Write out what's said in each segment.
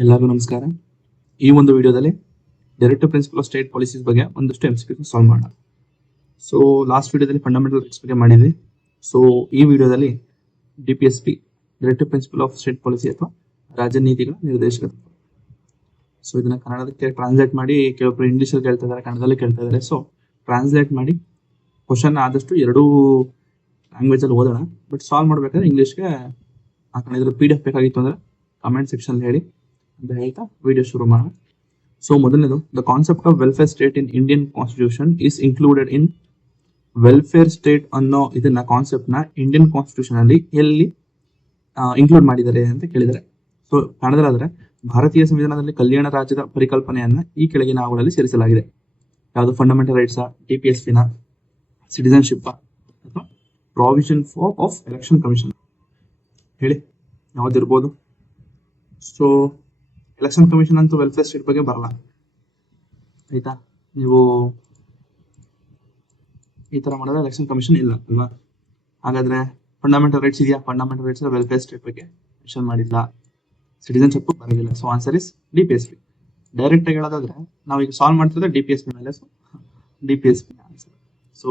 ಎಲ್ಲರಿಗೂ ನಮಸ್ಕಾರ. ಈ ಒಂದು ವಿಡಿಯೋದಲ್ಲಿ directive principle of state policies ಬಗ್ಗೆ ಒಂದಷ್ಟು MCQ ಸಾಲ್ವ್ ಮಾಡೋಣ. ಸೊ ಲಾಸ್ಟ್ ವಿಡಿಯೋದಲ್ಲಿ ಫಂಡಮೆಂಟಲ್ ರೈಟ್ಸ್ ಬಗ್ಗೆ ಮಾಡಿದ್ವಿ. ಸೊ ಈ ವಿಡಿಯೋದಲ್ಲಿ DPSP directive principle of state policy ಅಥವಾ ರಾಜ್ಯ ನೀತಿಗಳ ನಿರ್ದೇಶಕ. ಸೊ ಇದನ್ನ ಕನ್ನಡಕ್ಕೆ ಟ್ರಾನ್ಸ್ಲೇಟ್ ಮಾಡಿ ಕೆಲವೊಬ್ರು ಇಂಗ್ಲಿಷಲ್ಲಿ ಕೇಳ್ತಾ ಇದ್ದಾರೆ, ಕನ್ನಡದಲ್ಲಿ ಕೇಳ್ತಾ ಇದ್ದಾರೆ. ಸೊ ಟ್ರಾನ್ಸ್ಲೇಟ್ ಮಾಡಿ ಕ್ವಶನ್ ಆದಷ್ಟು ಎರಡೂ ಲ್ಯಾಂಗ್ವೇಜ್ ಅಲ್ಲಿ ಓದೋಣ. ಬಟ್ ಸಾಲ್ವ್ ಮಾಡ್ಬೇಕಾದ್ರೆ ಇಂಗ್ಲಿಷ್ಗೆ ಹಾಕೋಣ. ಇದ್ರ PDF ಬೇಕಾಗಿತ್ತು ಅಂದ್ರೆ ಕಮೆಂಟ್ ಸೆಕ್ಷನ್ ಹೇಳಿ ಅಂತ ಹೇಳ್ತಾ ವಿಡಿಯೋ ಶುರು ಮಾಡೋಣ. ಸೊ ಮೊದಲನೇದು, the concept of welfare state in Indian constitution is included in welfare state ಅನ್ನೋ ಇದನ್ನ ಕಾನ್ಸೆಪ್ಟ್ ನ ಇಂಡಿಯನ್ ಕಾನ್ಸ್ಟಿಟ್ಯೂಷನ್ ಅಲ್ಲಿ ಎಲ್ಲಿ ಇನ್ಕ್ಲೂಡ್ ಮಾಡಿದ್ದಾರೆ ಅಂತ ಕೇಳಿದ್ದಾರೆ. ಸೊ ಕನ್ನಡದಲ್ಲಾದ್ರೆ ಭಾರತೀಯ ಸಂವಿಧಾನದಲ್ಲಿ ಕಲ್ಯಾಣ ರಾಜ್ಯದ ಪರಿಕಲ್ಪನೆಯನ್ನ ಈ ಕೆಳಗಿನ ಅವುಗಳಲ್ಲಿ ಸೇರಿಸಲಾಗಿದೆ. ಯಾವುದು? ಫಂಡಮೆಂಟಲ್ ರೈಟ್ಸ್, DPSP ನ, ಸಿಟಿಸನ್ಶಿಪ್ ಅಥವಾ ಪ್ರಾವಿಷನ್ ಆಫ್ ಎಲೆಕ್ಷನ್ ಕಮಿಷನ್? ಹೇಳಿ ಯಾವ್ದಿರ್ಬೋದು. ಸೊ ಎಲೆಕ್ಷನ್ ಕಮಿಷನ್ ಅಂತೂ ವೆಲ್ಫೇರ್ ಸ್ಟೇಟ್ ಬಗ್ಗೆ ಬರಲ್ಲ, ಆಯ್ತಾ? ನೀವು ಈ ತರ ಮಾಡಿದ್ರೆ ಎಲೆಕ್ಷನ್ ಕಮಿಷನ್ ಇಲ್ಲ ಅಲ್ವಾ? ಹಾಗಾದ್ರೆ ಫಂಡಮೆಂಟಲ್ ರೈಟ್ಸ್ ಇದೆಯಾ? ಫಂಡಮೆಂಟಲ್ ರೈಟ್ಸ್ ವೆಲ್ಫೇರ್ ಸ್ಟೇಟ್ ಬಗ್ಗೆ ಮೆನ್ಷನ್ ಮಾಡಿಲ್ಲ, ಸಿಟಿಸನ್ಶಿಪ್ ಬರೋದಿಲ್ಲ. So answer is DPSP. Direct ಆಗಿ ಹೇಳೋದಾದ್ರೆ ನಾವು ಈಗ ಸಾಲ್ವ್ ಮಾಡ್ತಿದ್ರೆ DPSP ಮೇಲೆ. So DPSP answer. So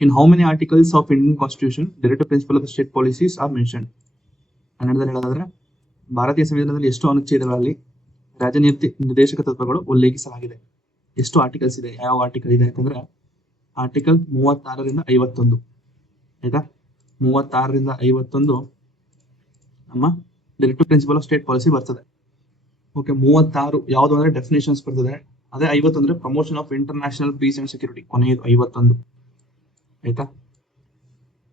in how many articles of Indian constitution directive principle of state policies R mention? ಕನ್ನಡದಲ್ಲಿ ಹೇಳೋದಾದ್ರೆ ಭಾರತೀಯ ಸಂವಿಧಾನದಲ್ಲಿ ಎಷ್ಟು ಅನುಚ್ಛೇದಗಳಲ್ಲಿ ರಾಜ್ಯ ನಿರ್ದೇಶಕ ತತ್ವಗಳು ಉಲ್ಲೇಖಿಸಲಾಗಿದೆ? ಎಷ್ಟು ಆರ್ಟಿಕಲ್ಸ್ ಇದೆ? ಯಾವ ಆರ್ಟಿಕಲ್ ಇದೆ ಅಂತಂದ್ರೆ ಆರ್ಟಿಕಲ್ 36ರಿಂದ 51. ಆಯ್ತಾ? 36ರಿಂದ 51 ನಮ್ಮ directive principle of state policy ಬರ್ತದೆ. ಓಕೆ, 36 ಯಾವ್ದು ಅಂದ್ರೆ ಡೆಫಿನೇಷನ್ಸ್ ಬರ್ತದೆ. ಅದೇ 50 ಅಂದ್ರೆ promotion of international peace and security. ಕೊನೆಯದು 51. ಆಯ್ತಾ?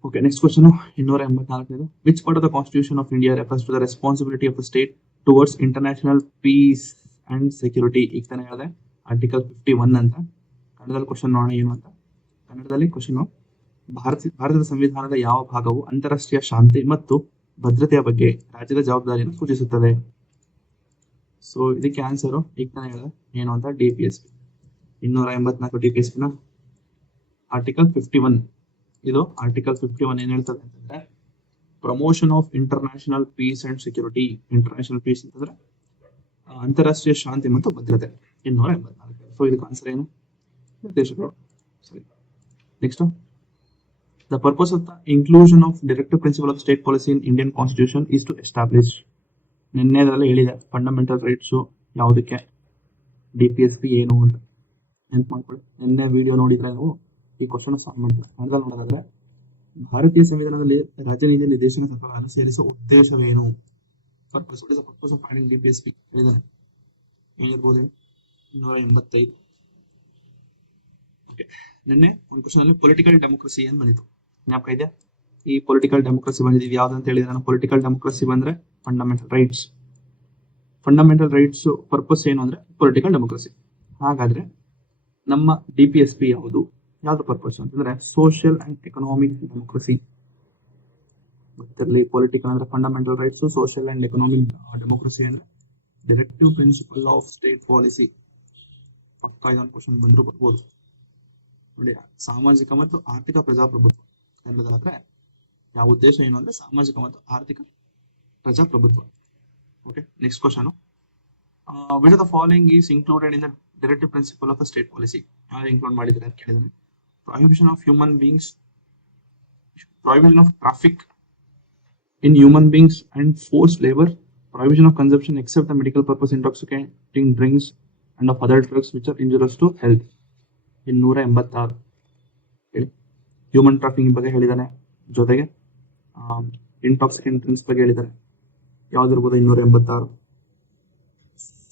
Okay, next question 284. Which part of the constitution of India refers to the responsibility of the state towards international peace and security? ಈಗ ತಾನೇ ಹೇಳಿದೆ ಆರ್ಟಿಕಲ್ 51 ಅಂತ. ಕನ್ನಡದಲ್ಲಿ ಕ್ವಶನ್ ನೋಡೋಣ ಏನು ಅಂತ. ಕನ್ನಡದಲ್ಲಿ ಕ್ವಶನ್, ಭಾರತದ ಸಂವಿಧಾನದ ಯಾವ ಭಾಗವು ಅಂತಾರಾಷ್ಟ್ರೀಯ ಶಾಂತಿ ಮತ್ತು ಭದ್ರತೆಯ ಬಗ್ಗೆ ರಾಜ್ಯದ ಜವಾಬ್ದಾರಿಯನ್ನು ಸೂಚಿಸುತ್ತದೆ? ಸೊ ಇದಕ್ಕೆ ಆನ್ಸರು ಈಗ ತಾನೇ ಹೇಳಿದೆ ಏನು ಅಂತ, DPSP 284 DPSP ನ ಆರ್ಟಿಕಲ್ 51. ಇದು ಆರ್ಟಿಕಲ್ 51 ಏನ್ ಹೇಳ್ತದೆ ಅಂತಂದ್ರೆ promotion of international peace and security. International piece ಅಂತಂದ್ರೆ ಅಂತಾರಾಷ್ಟ್ರೀಯ ಶಾಂತಿ ಮತ್ತು ಭದ್ರತೆ. 284. ಸೊ ಇದಕ್ಕೆ ಆನ್ಸರ್ ಏನು? ನಿರ್ದೇಶಕರು. ಸರಿ. Next, the purpose of the inclusion of directive principle of state policy in Indian constitution is to establish. ನಿನ್ನೆದರಲ್ಲಿ ಹೇಳಿದೆ ಫಂಡಮೆಂಟಲ್ ರೈಟ್ಸ್ ಯಾವುದಕ್ಕೆ, DPSP ಏನು ಅಂತ ನೆನ್ಪು ಮಾಡ್ಕೊಳ್ಳಿ. ನಿನ್ನೆ ವಿಡಿಯೋ ನೋಡಿದ್ರೆ ನಾವು ಈ ಕ್ವಶನ್ ಸಾಲ್ವ್ ಮಾಡ್ತಾರೆ. ಕನ್ನಡದಲ್ಲಿ ನೋಡೋದಾದ್ರೆ ಭಾರತೀಯ ಸಂವಿಧಾನದಲ್ಲಿ ರಾಜ್ಯ ನೀತಿ ನಿರ್ದೇಶನ ತತ್ವಗಳನ್ನು ಸೇರಿಸುವ ಉದ್ದೇಶವೇನು? Purpose. What is the purpose of adding DPSP ಹೇಳಿದಾನೆ. ಏನಿರ್ಬೋದು? 285. ಓಕೆ, ನಿನ್ನೆ ಒಂದು ಕ್ವಶನ್ ಅಲ್ಲಿ ಪೊಲಿಟಿಕಲ್ ಡೆಮೋಕ್ರಸಿ ಅಂತ ಬಂದಿತ್ತು, ಜ್ಞಾಪಕ ಇದೆಯಾ? ಈ ಪೊಲಿಟಿಕಲ್ ಡೆಮೋಕ್ರಸಿ ಬಂದಿದ್ದೀವಿ ಯಾವ್ದಂತ ಹೇಳಿದ್ರೆ ನಾನು, ಪೊಲಿಟಿಕಲ್ ಡೆಮೋಕ್ರಸಿ ಬಂದ್ರೆ fundamental rights. Fundamental rights purpose ಏನು ಅಂದ್ರೆ ಪೊಲಿಟಿಕಲ್ ಡೆಮೋಕ್ರಸಿ. ಹಾಗಾದ್ರೆ ನಮ್ಮ DPSP ಯಾವುದು? ಯಾವ್ದು ಪರ್ಪಸ್ ಅಂತಂದ್ರೆ ಸೋಷಿಯಲ್ ಅಂಡ್ ಎಕನಾಮಿಕ್ ಡೆಮೋಕ್ರಸಿ. ಗೊತ್ತಿರಲಿ, ಪೊಲಿಟಿಕಲ್ ಅಂದ್ರೆ fundamental rights, social and economic democracy ಅಂದ್ರೆ directive principle of state policy. ಪಕ್ಕ ಇದೊಂದು ಕ್ವಶನ್ ಬಂದ್ರು ಬರ್ಬೋದು ನೋಡಿ. ಸಾಮಾಜಿಕ ಮತ್ತು ಆರ್ಥಿಕ ಪ್ರಜಾಪ್ರಭುತ್ವ ಕನ್ನಡದಾದ್ರೆ ಯಾವ ಉದ್ದೇಶ ಏನು ಅಂದ್ರೆ ಸಾಮಾಜಿಕ ಮತ್ತು ಆರ್ಥಿಕ ಪ್ರಜಾಪ್ರಭುತ್ವ. Okay, next question, which of the following is included in the directive principle of a state policy? ಯಾರು ಇನ್ಕ್ಲೂಡ್ ಮಾಡಿದ್ದಾರೆ ಅಂತ ಕೇಳಿದಾನೆ. prohibition of human beings, prohibition of traffic in human beings and forced labor, prohibition of consumption except the medical purpose intoxicating drinks and of other drugs which are injurious to health. 286 ಹೇಳಿ. Human trafficking ಬಗ್ಗೆ ಹೇಳಿದಾನೆ, ಜೊತೆಗೆ ಇಂಟಾಕ್ಸಿಕೆಂಟ್ drinks ಬಗ್ಗೆ ಹೇಳಿದಾನೆ. ಯಾವ್ದಿರ್ಬೋದು? 286.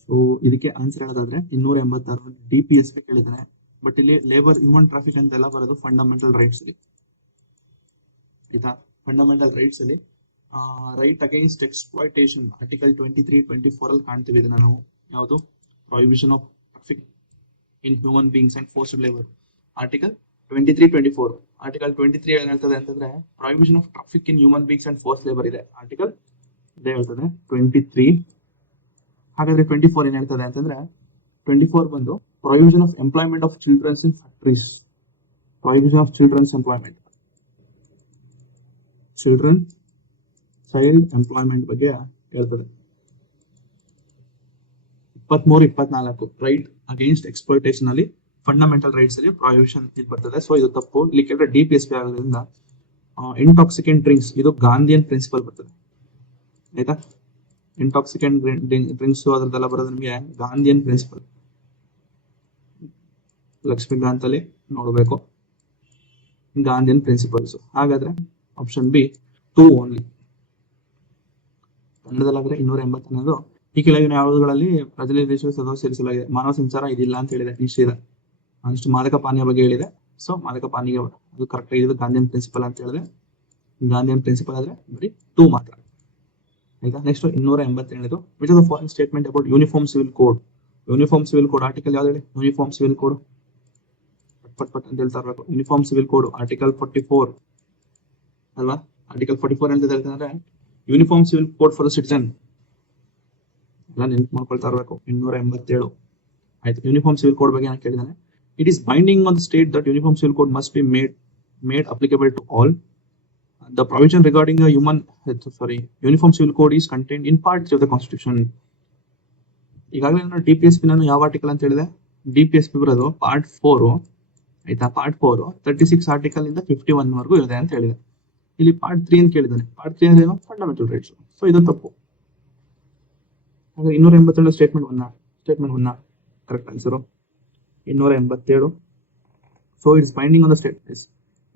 So ಇದಕ್ಕೆ answer ಹೇಳೋದಾದ್ರೆ 286 DPSP ಕೇಳಿದಾನೆ. But ಇಲ್ಲಿ labour, human traffic ಅಂತೆಲ್ಲ ಬರೋದು ಫಂಡಮೆಂಟಲ್ ರೈಟ್ಸ್ ಅಲ್ಲಿ, ಆಯ್ತಾ? ಫಂಡಮೆಂಟಲ್ ರೈಟ್ಸ್ ಅಲ್ಲಿ ರೈಟ್ ಅಗೇನ್ಸ್ಟ್ ಎಕ್ಸ್ಪ್ಲಾಯ್ಟೇಷನ್ ಆರ್ಟಿಕಲ್ 23, 24 ಅಲ್ಲಿ ಕಾಣ್ತೀವಿ ಇದನ್ನ ನಾವು. ಯಾವುದು? Prohibition of traffic in human beings and forced labour. Article 23, 24. Article 23 ಏನ್ ಹೇಳ್ತದೆ ಅಂತಂದ್ರೆ prohibition of traffic in human beings and forced labour ಇದೆ ಆರ್ಟಿಕಲ್, ಇದೇ ಹೇಳ್ತದೆ 23. ಹಾಗಾದ್ರೆ 24 ಏನ್ ಹೇಳ್ತದೆ ಅಂತಂದ್ರೆ 24 ಬಂದು prohibition of employment of childrens in factories. Prohibition of childrens employment, child employment ಬಗ್ಗೆ ಹೇಳ್ತದೆ. 23-24 ರೈಟ್ ಅಗೇನ್ಸ್ಟ್ ಎಕ್ಸ್ಪ್ಲಾಯಿಟೇಷನ್ ಅಲ್ಲಿ ಫಂಡಮೆಂಟಲ್ ರೈಟ್ಸ್ ಅಲ್ಲಿ ಪ್ರೊಹಿಬಿಷನ್ ಇದು ಬರ್ತದೆ. ಸೊ ಇದು ತಪ್ಪು. ಇಲ್ಲಿ ಕೇಳಿದ್ರೆ DPSP ಆಗೋದ್ರಿಂದ ಇಂಟಾಕ್ಸಿಕೆಂಟ್ ಡ್ರಿಂಕ್ಸ್ ಇದು ಗಾಂಧಿಯನ್ ಪ್ರಿನ್ಸಿಪಲ್ ಬರ್ತದೆ ಆಯ್ತಾ. ಇಂಟಾಕ್ಸಿಕೆಂಟ್ ಡ್ರಿಂಕ್ಸ್ ಅದ್ರದ್ದೆಲ್ಲ ಬರೋದು ನಿಮಗೆ ಗಾಂಧಿಯನ್ ಪ್ರಿನ್ಸಿಪಲ್. ಲಕ್ಷ್ಮೀಕಾಂತ್ ಅಲ್ಲಿ ನೋಡಬೇಕು ಗಾಂಧಿಯನ್ ಪ್ರಿನ್ಸಿಪಲ್ಸ್. ಹಾಗಾದ್ರೆ ಆಪ್ಷನ್ ಬಿ 2 ಓನ್ಲಿ. ಕನ್ನಡದಲ್ಲಾದ್ರೆ 280 ಅನ್ನೋದು ಈ ಕೆಳಗಿನ ಯಾವುದುಗಳಲ್ಲಿ ಪ್ರಜಾಪ್ರಭುತ್ವ ಸದಸ್ಯ ಸೇರಿಸಲಾಗಿದೆ. ಮಾನವ ಸಂಚಾರ ಇದಿಲ್ಲ ಅಂತ ಹೇಳಿದೆ, ನಿಷೇಧ ಅಷ್ಟು ಮಾದಕ ಪಾನೀಯ ಬಗ್ಗೆ ಹೇಳಿದೆ. ಸೊ ಮಾದಕ ಪಾನೀಯ ಅದು ಕರೆಕ್ಟ್ ಆಗಿದೆ, ಗಾಂಧಿಯನ್ ಪ್ರಿನ್ಸಿಪಲ್ ಅಂತ ಹೇಳಿದೆ. ಗಾಂಧಿಯನ್ ಪ್ರಿನ್ಸಿಪಲ್ ಆದ್ರೆ ಬರೀ 2 ಮಾತ್ರ ಆಯ್ತಾ. Next 287 which of the following statement about uniform civil code. Uniform civil code article ಯಾವ್ದು ಹೇಳಿ? ಯೂನಿಫಾರ್ಮ್ ಸಿವಿಲ್ ಕೋಡ್ ಪಟ್ ಅಂತ ಹೇಳ್ತಾ ಇರಬೇಕು. ಯೂನಿಫಾರ್ಮ್ ಸಿವಿಲ್ ಕೋಡ್ ಆರ್ಟಿಕಲ್ 44 ಅಲ್ವಾ. ಆರ್ಟಿಕಲ್ 44 ಅಂತ ಹೇಳ್ತಾರೆ uniform civil code for the citizen ಎಲ್ಲ ನೆನ್ಪು ಮಾಡ್ಕೊಳ್ತಾ ಇರಬೇಕು. 287 ಆಯ್ತು. ಯೂನಿಫಾರ್ಮ್ ಸಿವಿಲ್ ಕೋಡ್ ಬಗ್ಗೆ ನಾನು ಕೇಳಿದ್ದಾನೆ. It is binding on the state that uniform civil code must be made applicable to all. The provision regarding the uniform civil code is contained in part 3 of the constitution. ಈಗಾಗಲೇ ನಾನು DPSP ನಾನು ಯಾವ article ಅಂತ ಹೇಳಿದೆ? DPSP ಬರೋದು part 4 ಆಯ್ತಾ. Part 4 36 article ಇಂದ 51 ವರೆಗೂ ಇದೆ ಅಂತ ಹೇಳಿದೆ. ಇಲ್ಲಿ ಪಾರ್ಟ್ 3 ಅಂತ ಕೇಳಿದ್ದಾನೆ. ಪಾರ್ಟ್ 3 ಅಂದ್ರೆ ಏನು? Fundamental rights. ಸೊ ಇದು ತಪ್ಪು. ಹಾಗೆ 287 statement 1 correct answer 287. So it's binding on the state,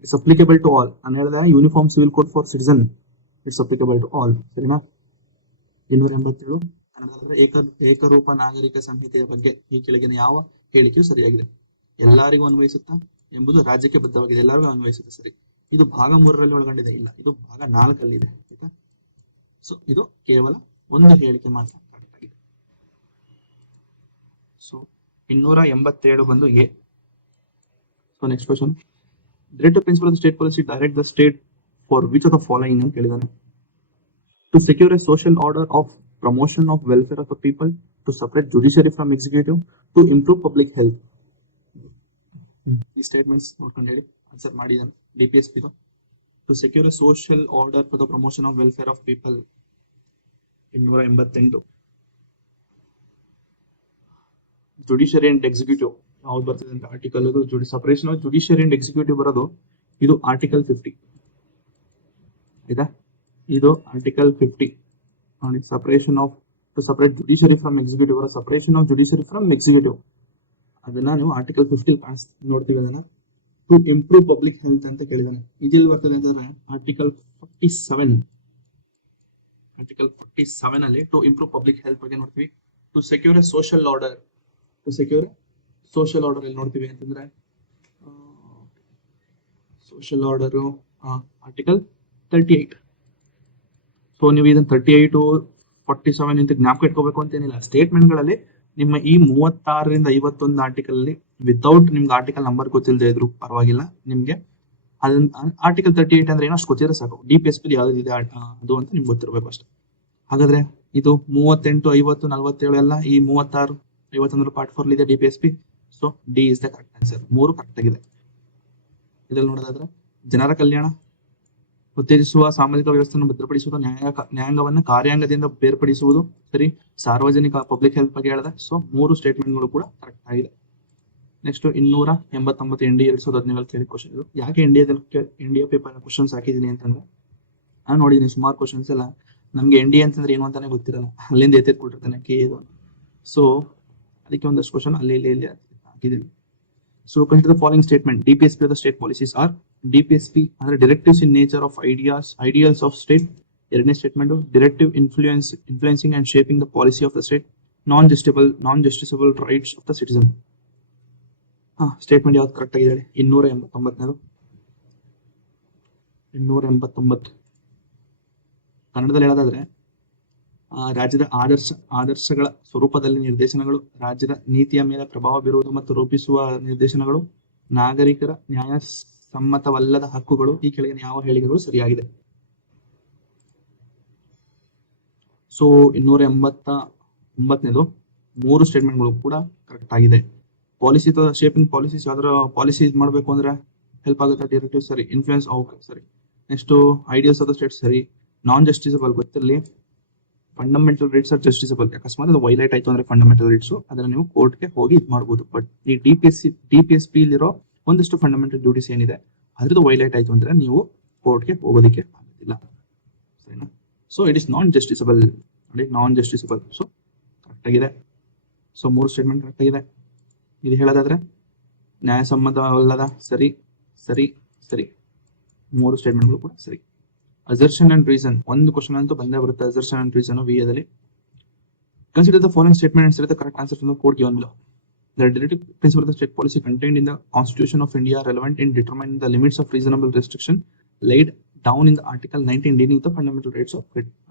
it's applicable to all. ನಾನು ಹೇಳಿದೆ uniform civil code for citizen it's applicable to all. ಸರಿನಾ? 287 ಕನ್ನಡದಲ್ಲಿ ಏಕರೂಪ ನಾಗರಿಕ ಸಂಹಿತೆಯ ಬಗ್ಗೆ ಈ ಕೆಳಗಿನ ಯಾವ ಹೇಳಿಕೆಯು ಸರಿಯಾಗಿದೆ? ಎಲ್ಲರಿಗೂ ಅನ್ವಯಿಸುತ್ತಾ ಎಂಬುದು ರಾಜ್ಯಕ್ಕೆ ಬದ್ಧವಾಗಿದೆ. ಎಲ್ಲರಿಗೂ ಅನ್ವಯಿಸುತ್ತೆ, ಸರಿ. ಇದು ಭಾಗ 3ರಲ್ಲಿ ಒಳಗೊಂಡಿದೆ, ಇಲ್ಲ ಇದು ಭಾಗ 4ಅಲ್ಲಿ ಇದೆ ಆಯ್ತಾ. ಸೊ ಇದು ಕೇವಲ ಒಂದು ಹೇಳಿಕೆ ಮಾತ್ರ ಕರೆಕ್ಟ್ ಆಗಿದೆ. ಸೊ 287 ಬಂದು A. So next question, directive principle of the state policy direct the state for which of the following ಅಂತ ಹೇಳಿದಾನೆ? To secure a social order, of promotion of welfare of the people, to separate judiciary from executive, to improve public health. ಈ statements ನೋಡ್ಕೊಂಡು ಹೇಳಿ answer ಮಾಡಿದಾನೆ. DPSP to secure a social order for the promotion of welfare of people 288. Judiciary and executive ಯಾವ್ದು ಬರ್ತದೆ ಅಂತ article separation of judiciary and executive ಬರೋದು ಇದು article 50 ಆಯ್ತಾ. ಇದು ಆರ್ಟಿಕಲ್ 50 ನೋಡಿ. Separation of to separate judiciary from executive, separation of judiciary from executive ಅದನ್ನ ನೀವು ಆರ್ಟಿಕಲ್ 50 ನೋಡ್ತೀವಿ. ಅದನ್ನ ಟು ಇಂಪ್ರೂವ್ ಪಬ್ಲಿಕ್ ಹೆಲ್ತ್ ಅಂತ ಕೇಳಿದಾನೆ. ಇದೆಲ್ಲಿ ಬರ್ತದೆ ಅಂತಂದ್ರೆ ಆರ್ಟಿಕಲ್ 47. ಆರ್ಟಿಕಲ್ 47 ಅಲ್ಲಿ ಟು ಇಂಪ್ರೂವ್ ಪಬ್ಲಿಕ್ ಹೆಲ್ತ್ ಬಗ್ಗೆ ನೋಡ್ತೀವಿ. To secure a social order, to secure social order ಅಲ್ಲಿ ನೋಡ್ತೀವಿ ಅಂತಂದ್ರೆ ಸೋಷಿಯಲ್ ಆರ್ಡರ್ ಆರ್ಟಿಕಲ್ 38. ಸೊ ನೀವು ಇದನ್ನ 38 47 ಅಂತ ಜ್ಞಾಪಕ ಇಟ್ಕೋಬೇಕು ಅಂತ ಏನಿಲ್ಲ. ಸ್ಟೇಟ್ಮೆಂಟ್ ಗಳಲ್ಲಿ ನಿಮ್ಮ ಈ 36ರಿಂದ 51 ಆರ್ಟಿಕಲ್ ಅಲ್ಲಿ ವಿತೌಟ್ ನಿಮ್ಗೆ ಆರ್ಟಿಕಲ್ ನಂಬರ್ ಗೊತ್ತಿಲ್ಲದೆ ಇದ್ರು ಪರವಾಗಿಲ್ಲ, ನಿಮ್ಗೆ ಅದನ್ನ ಆರ್ಟಿಕಲ್ 38 ಅಂದ್ರೆ ಏನೋ ಅಷ್ಟು ಗೊತ್ತಿರೋ ಸಾಕು. DPSP ಯಾವ್ದು ಇದೆ ಅದು ಅಂತ ನಿಮ್ಗೆ ಗೊತ್ತಿರಬೇಕು ಅಷ್ಟೇ. ಹಾಗಾದ್ರೆ ಇದು 38 50 47 ಎಲ್ಲ ಈ 36 51 ಪಾರ್ಟ್ 4 ಇದೆ DPSP. So D is the correct answer. 3 correct ಆಗಿದೆ. ಇದ್ರಲ್ಲಿ ನೋಡೋದಾದ್ರೆ ಜನರ ಕಲ್ಯಾಣ ಉತ್ತೇಜಿಸುವ, ಸಾಮಾಜಿಕ ವ್ಯವಸ್ಥೆಯನ್ನು ಭದ್ರಪಡಿಸುವುದು, ನ್ಯಾಯಾಂಗವನ್ನು ಕಾರ್ಯಾಂಗದಿಂದ ಬೇರ್ಪಡಿಸುವುದು, ಸರಿ. ಸಾರ್ವಜನಿಕ ಪಬ್ಲಿಕ್ ಹೆಲ್ತ್ ಬಗ್ಗೆ ಹೇಳಿದೆ. ಸೊ 3 ಸ್ಟೇಟ್ಮೆಂಟ್ಗಳು ಕೂಡ ಕರೆಕ್ಟ್ ಆಗಿದೆ. ನೆಕ್ಸ್ಟ್ 289 ND 2017 ಕೇಳಿ ಕ್ವಶನ್. ಇದು ಯಾಕೆ ಇಂಡಿಯಾ ಪೇಪರ್ ಕ್ವಶನ್ಸ್ ಹಾಕಿದೀನಿ ಅಂತಂದ್ರೆ ನಾನು ನೋಡಿದೀನಿ ಸುಮಾರು ಕ್ವಶನ್ಸ್ ಎಲ್ಲ ನಮ್ಗೆ ND ಅಂತಂದ್ರೆ ಏನು ಅಂತಾನೆ ಗೊತ್ತಿರಲ್ಲ, ಅಲ್ಲಿಂದ ಎತ್ತಿಟ್ಕೊಟ್ಟಿರ್ತಾನೆ ಕೆ ಇದು. ಸೊ ಅದಕ್ಕೆ ಒಂದಷ್ಟು ಕ್ವಶನ್ ಅಲ್ಲಿ ಹಾಕಿದ್ದೀನಿ. So consider the following statement. DPSP of the state policies are DPSP ಅಂದ್ರೆ directives in nature of ideals of state. ಎರಡನೇ statement directive influencing and shaping the policy of the state. non-justiciable rights of the citizen. Statement ಯಾವ್ದು correct ಆಗಿದೆ? 289 ಕನ್ನಡದಲ್ಲಿ ಹೇಳೋದಾದ್ರೆ ರಾಜ್ಯದ ಆದರ್ಶಗಳ ಸ್ವರೂಪದಲ್ಲಿ ನಿರ್ದೇಶನಗಳು, ರಾಜ್ಯದ ನೀತಿಯ ಮೇಲೆ ಪ್ರಭಾವ ಬೀರುವುದು ಮತ್ತು ರೂಪಿಸುವ ನಿರ್ದೇಶನಗಳು, ನಾಗರಿಕರ ನ್ಯಾಯಸಮ್ಮತವಲ್ಲದ ಹಕ್ಕುಗಳು. ಈ ಕೆಳಗಿನ ಯಾವ ಹೇಳಿಕೆಗಳು ಸರಿಯಾಗಿದೆ? ಸೊ 289 3 ಸ್ಟೇಟ್ಮೆಂಟ್ಗಳು ಕೂಡ ಕರೆಕ್ಟ್ ಆಗಿದೆ. ಪಾಲಿಸಿ ಶೇಪಿಂಗ್ ಪಾಲಿಸೀಸ್ ಯಾವ್ದಾರ ಪಾಲಿಸಿ ಮಾಡಬೇಕು ಅಂದ್ರೆ ಹೆಲ್ಪ್ ಆಗುತ್ತೆ ಡೈರೆಕ್ಟಿವ್, ಸರಿ. ಇನ್ಫ್ಲೂಯೆನ್ಸ್ ಸರಿ. Next ideals of the state ಸರಿ. ನಾನ್ ಜಸ್ಟಿಸಬಲ್ ಗೊತ್ತಿರಲಿ. Fundamental rights are justiciable. ಅಕಸ್ಮಾತ್ ಅದು ವೈಲೇಟ್ ಆಯ್ತು ಅಂದ್ರೆ ಫಂಡಮೆಂಟಲ್ ರೈಟ್ಸ್ ಅದನ್ನ ನೀವು ಕೋರ್ಟ್ಗೆ ಹೋಗಿ ಇದು ಮಾಡಬಹುದು. ಬಟ್ ಈ DPSP ಇಲ್ಲಿರೋ ಒಂದಷ್ಟು ಫಂಡಮೆಂಟಲ್ ಡ್ಯೂಟೀಸ್ ಏನಿದೆ ಅದ್ರದ್ದು ವೈಲೇಟ್ ಆಯ್ತು ಅಂದ್ರೆ ನೀವು ಕೋರ್ಟ್ಗೆ ಹೋಗೋದಕ್ಕೆ ಆಗೋದಿಲ್ಲ, ಸರಿನಾ? ಸೊ ಇಟ್ ಇಸ್ ನಾನ್ ಜಸ್ಟಿಸಬಲ್ ನೋಡಿ, ನಾನ್ ಜಸ್ಟಿಸಬಲ್. ಸೊ ಕರೆಕ್ಟ್ ಆಗಿದೆ. ಸೊ 3 ಸ್ಟೇಟ್ಮೆಂಟ್ ಕರೆಕ್ಟ್ ಆಗಿದೆ. ಇದು ಹೇಳೋದಾದ್ರೆ ನ್ಯಾಯಸಮ್ಮತವಲ್ಲದ ಸರಿ ಸರಿ ಸರಿ 3 ಸ್ಟೇಟ್ಮೆಂಟ್ಗಳು ಕೂಡ ಸರಿ. ಅಸರ್ಷನ್ ಅಂಡ್ ರೀಸನ್ ಒಂದು ಕ್ವಶನ್ ಅಂತೂ ಬಂದೇ ಬರುತ್ತೆ. Assertion and reason VA consider the following statement and select the correct answer from the code given below. The directive principle of the state policy contained in the Constitution of India relevant in determining the limits of reasonable restriction laid down in the Article 19 dealing with the fundamental rights of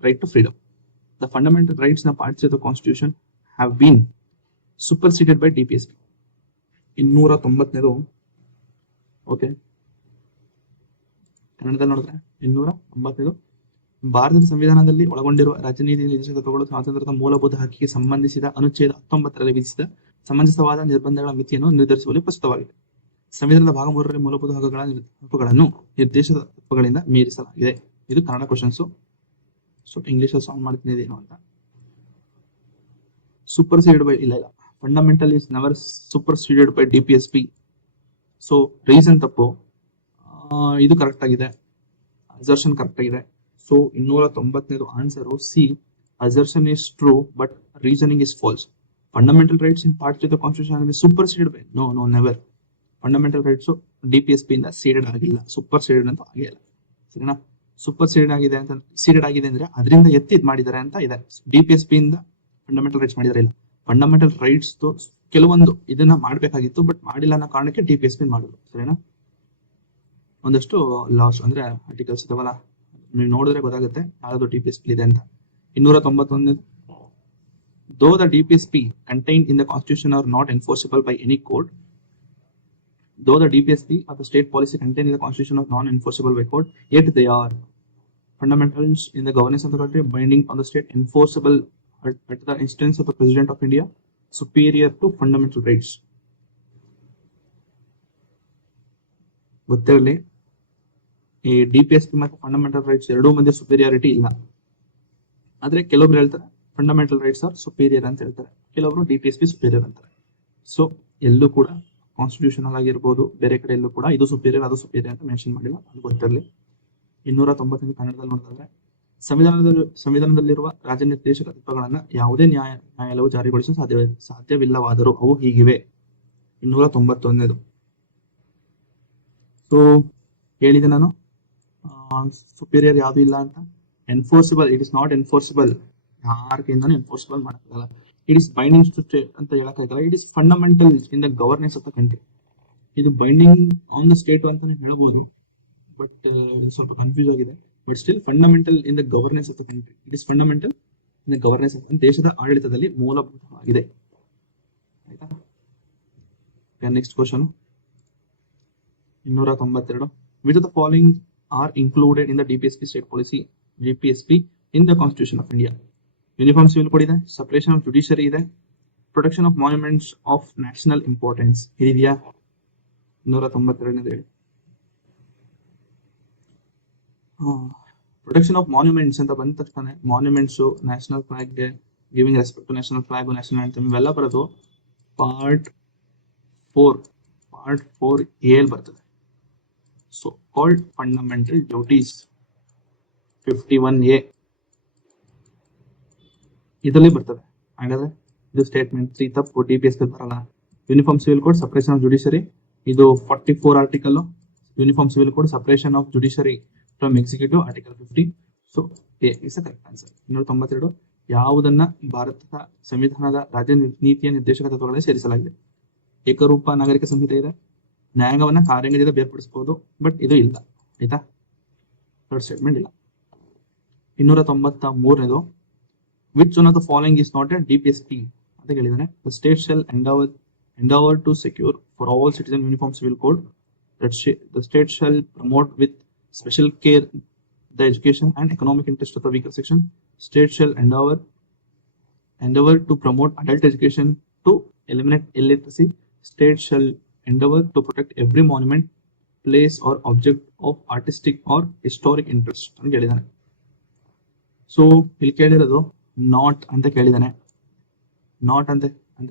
right to freedom. The fundamental rights in the parts of the Constitution have been superseded by DPSP. 290 okay, ಕನ್ನಡದಲ್ಲಿ ನೋಡಿದ್ರೆ 290 ಭಾರತದ ಸಂವಿಧಾನದಲ್ಲಿ ಒಳಗೊಂಡಿರುವ ರಾಜನೀತಿ ನಿರ್ದೇಶಕ ತತ್ವಗಳು ಸ್ವಾತಂತ್ರ್ಯದ ಮೂಲಭೂತ ಹಕ್ಕಿಗೆ ಸಂಬಂಧಿಸಿದ ಅನುಚ್ಛೇದ 19ರಲ್ಲಿ ವಿಧಿಸಿದ ಸಮಂಜಸವಾದ ನಿರ್ಬಂಧಗಳ ಮಿತಿಯನ್ನು ನಿರ್ಧರಿಸುವಲ್ಲಿ ಪ್ರಸ್ತುತವಾಗಿದೆ. ಸಂವಿಧಾನದ ಭಾಗ 3ರಲ್ಲಿ ಮೂಲಭೂತ ಹಕ್ಕುಗಳನ್ನು ನಿರ್ದೇಶಕ ತತ್ವಗಳಿಂದ ಮೀರಿಸಲಾಗಿದೆ. ಇದು Kannada questions. So English solve ಮಾಡ್ತೀನಿ ಏನು ಅಂತ. ಸೂಪರ್ಸೀಡೆಡ್ ಬೈ ಇಲ್ಲ fundamental is never superseded by DPSP. So reason ತಪ್ಪು, ಇದು ಕರೆಕ್ಟ್ ಆಗಿದೆ, ಅಸರ್ಷನ್ ಕರೆಕ್ಟ್ ಆಗಿದೆ. So 290 answer C, assertion is true but reasoning is false. Fundamental rights in part 2 the constitution superseded by no never. Fundamental rights DPSP ಇಂದ seeded ಆಗಿಲ್ಲ, superseded ಅಂತ ಆಗಿಲ್ಲ, ಸರಿನಾ? Super seeded ಆಗಿದೆ ಅಂತ seeded ಆಗಿದೆ ಅಂದ್ರೆ ಅದರಿಂದ ಎತ್ತಿದ್ ಮಾಡಿದ್ದಾರೆ ಅಂತ ಇದೆ. DPSP ಇಂದ ಫಂಡಮೆಂಟಲ್ ರೈಟ್ಸ್ ಮಾಡಿದಾರೆ ಇಲ್ಲ. ಫಂಡಮೆಂಟಲ್ ರೈಟ್ಸ್ ಕೆಲವೊಂದು ಇದನ್ನ ಮಾಡ್ಬೇಕಾಗಿತ್ತು ಬಟ್ ಮಾಡಿಲ್ಲ ಅನ್ನೋ ಕಾರಣಕ್ಕೆ DPSP ಮಾಡಿದ್ರು, ಸರಿನಾ? ಒಂದಷ್ಟು ಲಾಸ್ ಅಂದ್ರೆ ಆರ್ಟಿಕಲ್ಸ್ ಇದಾವಲ್ಲ, ನೀವು ನೋಡಿದ್ರೆ ಗೊತ್ತಾಗುತ್ತೆ ಯಾವ್ದು DPSP ಇದೆ ಅಂತ. 291 though the DPSP contained in the Constitution are not enforceable by any court, though the DPSP of the state policy contained in the Constitution are non-enforceable by court, yet they are fundamentals in the governance of the country, binding on the state, enforceable at the instance of the President of India, superior to fundamental rights. ಗೊತ್ತಿರಲಿ, ಈ DPSP ಮತ್ತು fundamental rights ಎರಡೂ ಮಧ್ಯೆ superiority ಇಲ್ಲ. ಆದ್ರೆ ಕೆಲವೊಬ್ರು ಹೇಳ್ತಾರೆ fundamental rights R superior ಅಂತ ಹೇಳ್ತಾರೆ, ಕೆಲವೊಬ್ರು DPSP ಸುಪೀರಿಯರ್ ಅಂತಾರೆ. ಸೊ ಎಲ್ಲೂ ಕೂಡ ಕಾನ್ಸ್ಟಿಟ್ಯೂಷನಲ್ ಆಗಿರ್ಬೋದು, ಬೇರೆ ಕಡೆ ಎಲ್ಲೂ ಕೂಡ ಇದು ಸುಪೀರಿಯರ್ ಅದು ಸುಪೀರಿಯರ್ ಅಂತ ಮೆನ್ಷನ್ ಮಾಡಿಲ್ಲ, ಅದು ಗೊತ್ತಿರಲಿ. 290 ಕನ್ನಡದಲ್ಲಿ ನೋಡಿದ್ರೆ ಸಂವಿಧಾನದಲ್ಲಿರುವ ರಾಜನಿರ್ದೇಶಕ ತತ್ವಗಳನ್ನ ಯಾವುದೇ ನ್ಯಾಯಾಲಯವು ಜಾರಿಗೊಳಿಸಲು ಸಾಧ್ಯವಿಲ್ಲವಾದರೂ ಅವು ಹೀಗಿವೆ. 291. ಸೊ ಹೇಳಿದೆ ನಾನು ಸುಪೀರಿಯರ್ ಯಾವುದು ಇಲ್ಲ ಅಂತ. Enforceable, it is not enforceable, ಯಾರ ಕೈಯಿಂದನೂ ಎನ್ಫೋರ್ಸಿಬಲ್ ಮಾಡಕ್ಕಾಗಲ್ಲ. It is binding to state ಅಂತ ಹೇಳಕ್ಕಾಗಲ್ಲ. It is fundamental in the governance of the country. ಇದು ಬೈಂಡಿಂಗ್ ಆನ್ ದ ಸ್ಟೇಟ್ ಅಂತಾನೆ ಹೇಳ್ಬೋದು, ಬಟ್ ಸ್ವಲ್ಪ ಕನ್ಫ್ಯೂಸ್ ಆಗಿದೆ. But still fundamental in the governance of the country. It is fundamental in the governance of ದೇಶದ ಆಡಳಿತದಲ್ಲಿ ಮೂಲಭೂತವಾಗಿದೆ. ಆಯ್ತಾ? Next question 292. Which of the following are included in the DPSP state policy in the Constitution of India? Uniform civil code ಇದೆ, separation of judiciary ಇದೆ, protection of monuments of national importance ಇದೆಯಾ? 292 protection of monuments ಅಂತ ಬಂದ ತಕ್ಷಣ monuments, national flag, giving respect to national flag, national anthem ಇವೆಲ್ಲ ಬರೋದು part 4A ಬರ್ತದೆ. So called fundamental duties 51A ಇದರಲ್ಲಿ ಬರ್ತದೆ. ಹಾಗಾದ್ರೆ ಇದು ಸ್ಟೇಟ್ಮೆಂಟ್ 3 ತಪ್ಪು, DPSP ಬರಲ್ಲ. Uniform civil code, separation of judiciary, ಇದು 44 article. Uniform civil code, separation of judiciary from executive, article 50. So A is the correct answer. 292 ಯಾವುದನ್ನ ಭಾರತದ ಸಂವಿಧಾನದ ರಾಜ್ಯ ನೀತಿಯ ನಿರ್ದೇಶಕ ತತ್ವಗಳಲ್ಲಿ ಸೇರಿಸಲಾಗಿದೆ? ಏಕರೂಪ ನಾಗರಿಕ ಸಂಹಿತೆ ಇದೆ, ನ್ಯಾಯಾಂಗವನ್ನ ಕಾರ್ಯಾಂಗದಿಂದ ಬೇರ್ಪಡಿಸಬಹುದು, ಬಟ್ ಇದು ಇಲ್ಲ. ಆಯ್ತಾ? ಥರ್ಡ್ ಸ್ಟೇಟ್ಮೆಂಟ್ ಇಲ್ಲ. 293 which one of the following is not a DPSP ಅಂತ ಹೇಳಿದಾನೆ. The state shall endeavor to secure for all citizens uniform civil code, that the state shall promote with special care the education and economic interest of the weaker section. State shall endeavor to promote adult education to eliminate illiteracy. State shall endeavor to protect every monument, place or object of artistic or historic interest ಅಂತ ಹೇಳಿದಾನೆ. So ಇಲ್ಲಿ ಕೇಳಿರೋದು not ಅಂತ ಕೇಳಿದಾನೆ. Not ಅಂತ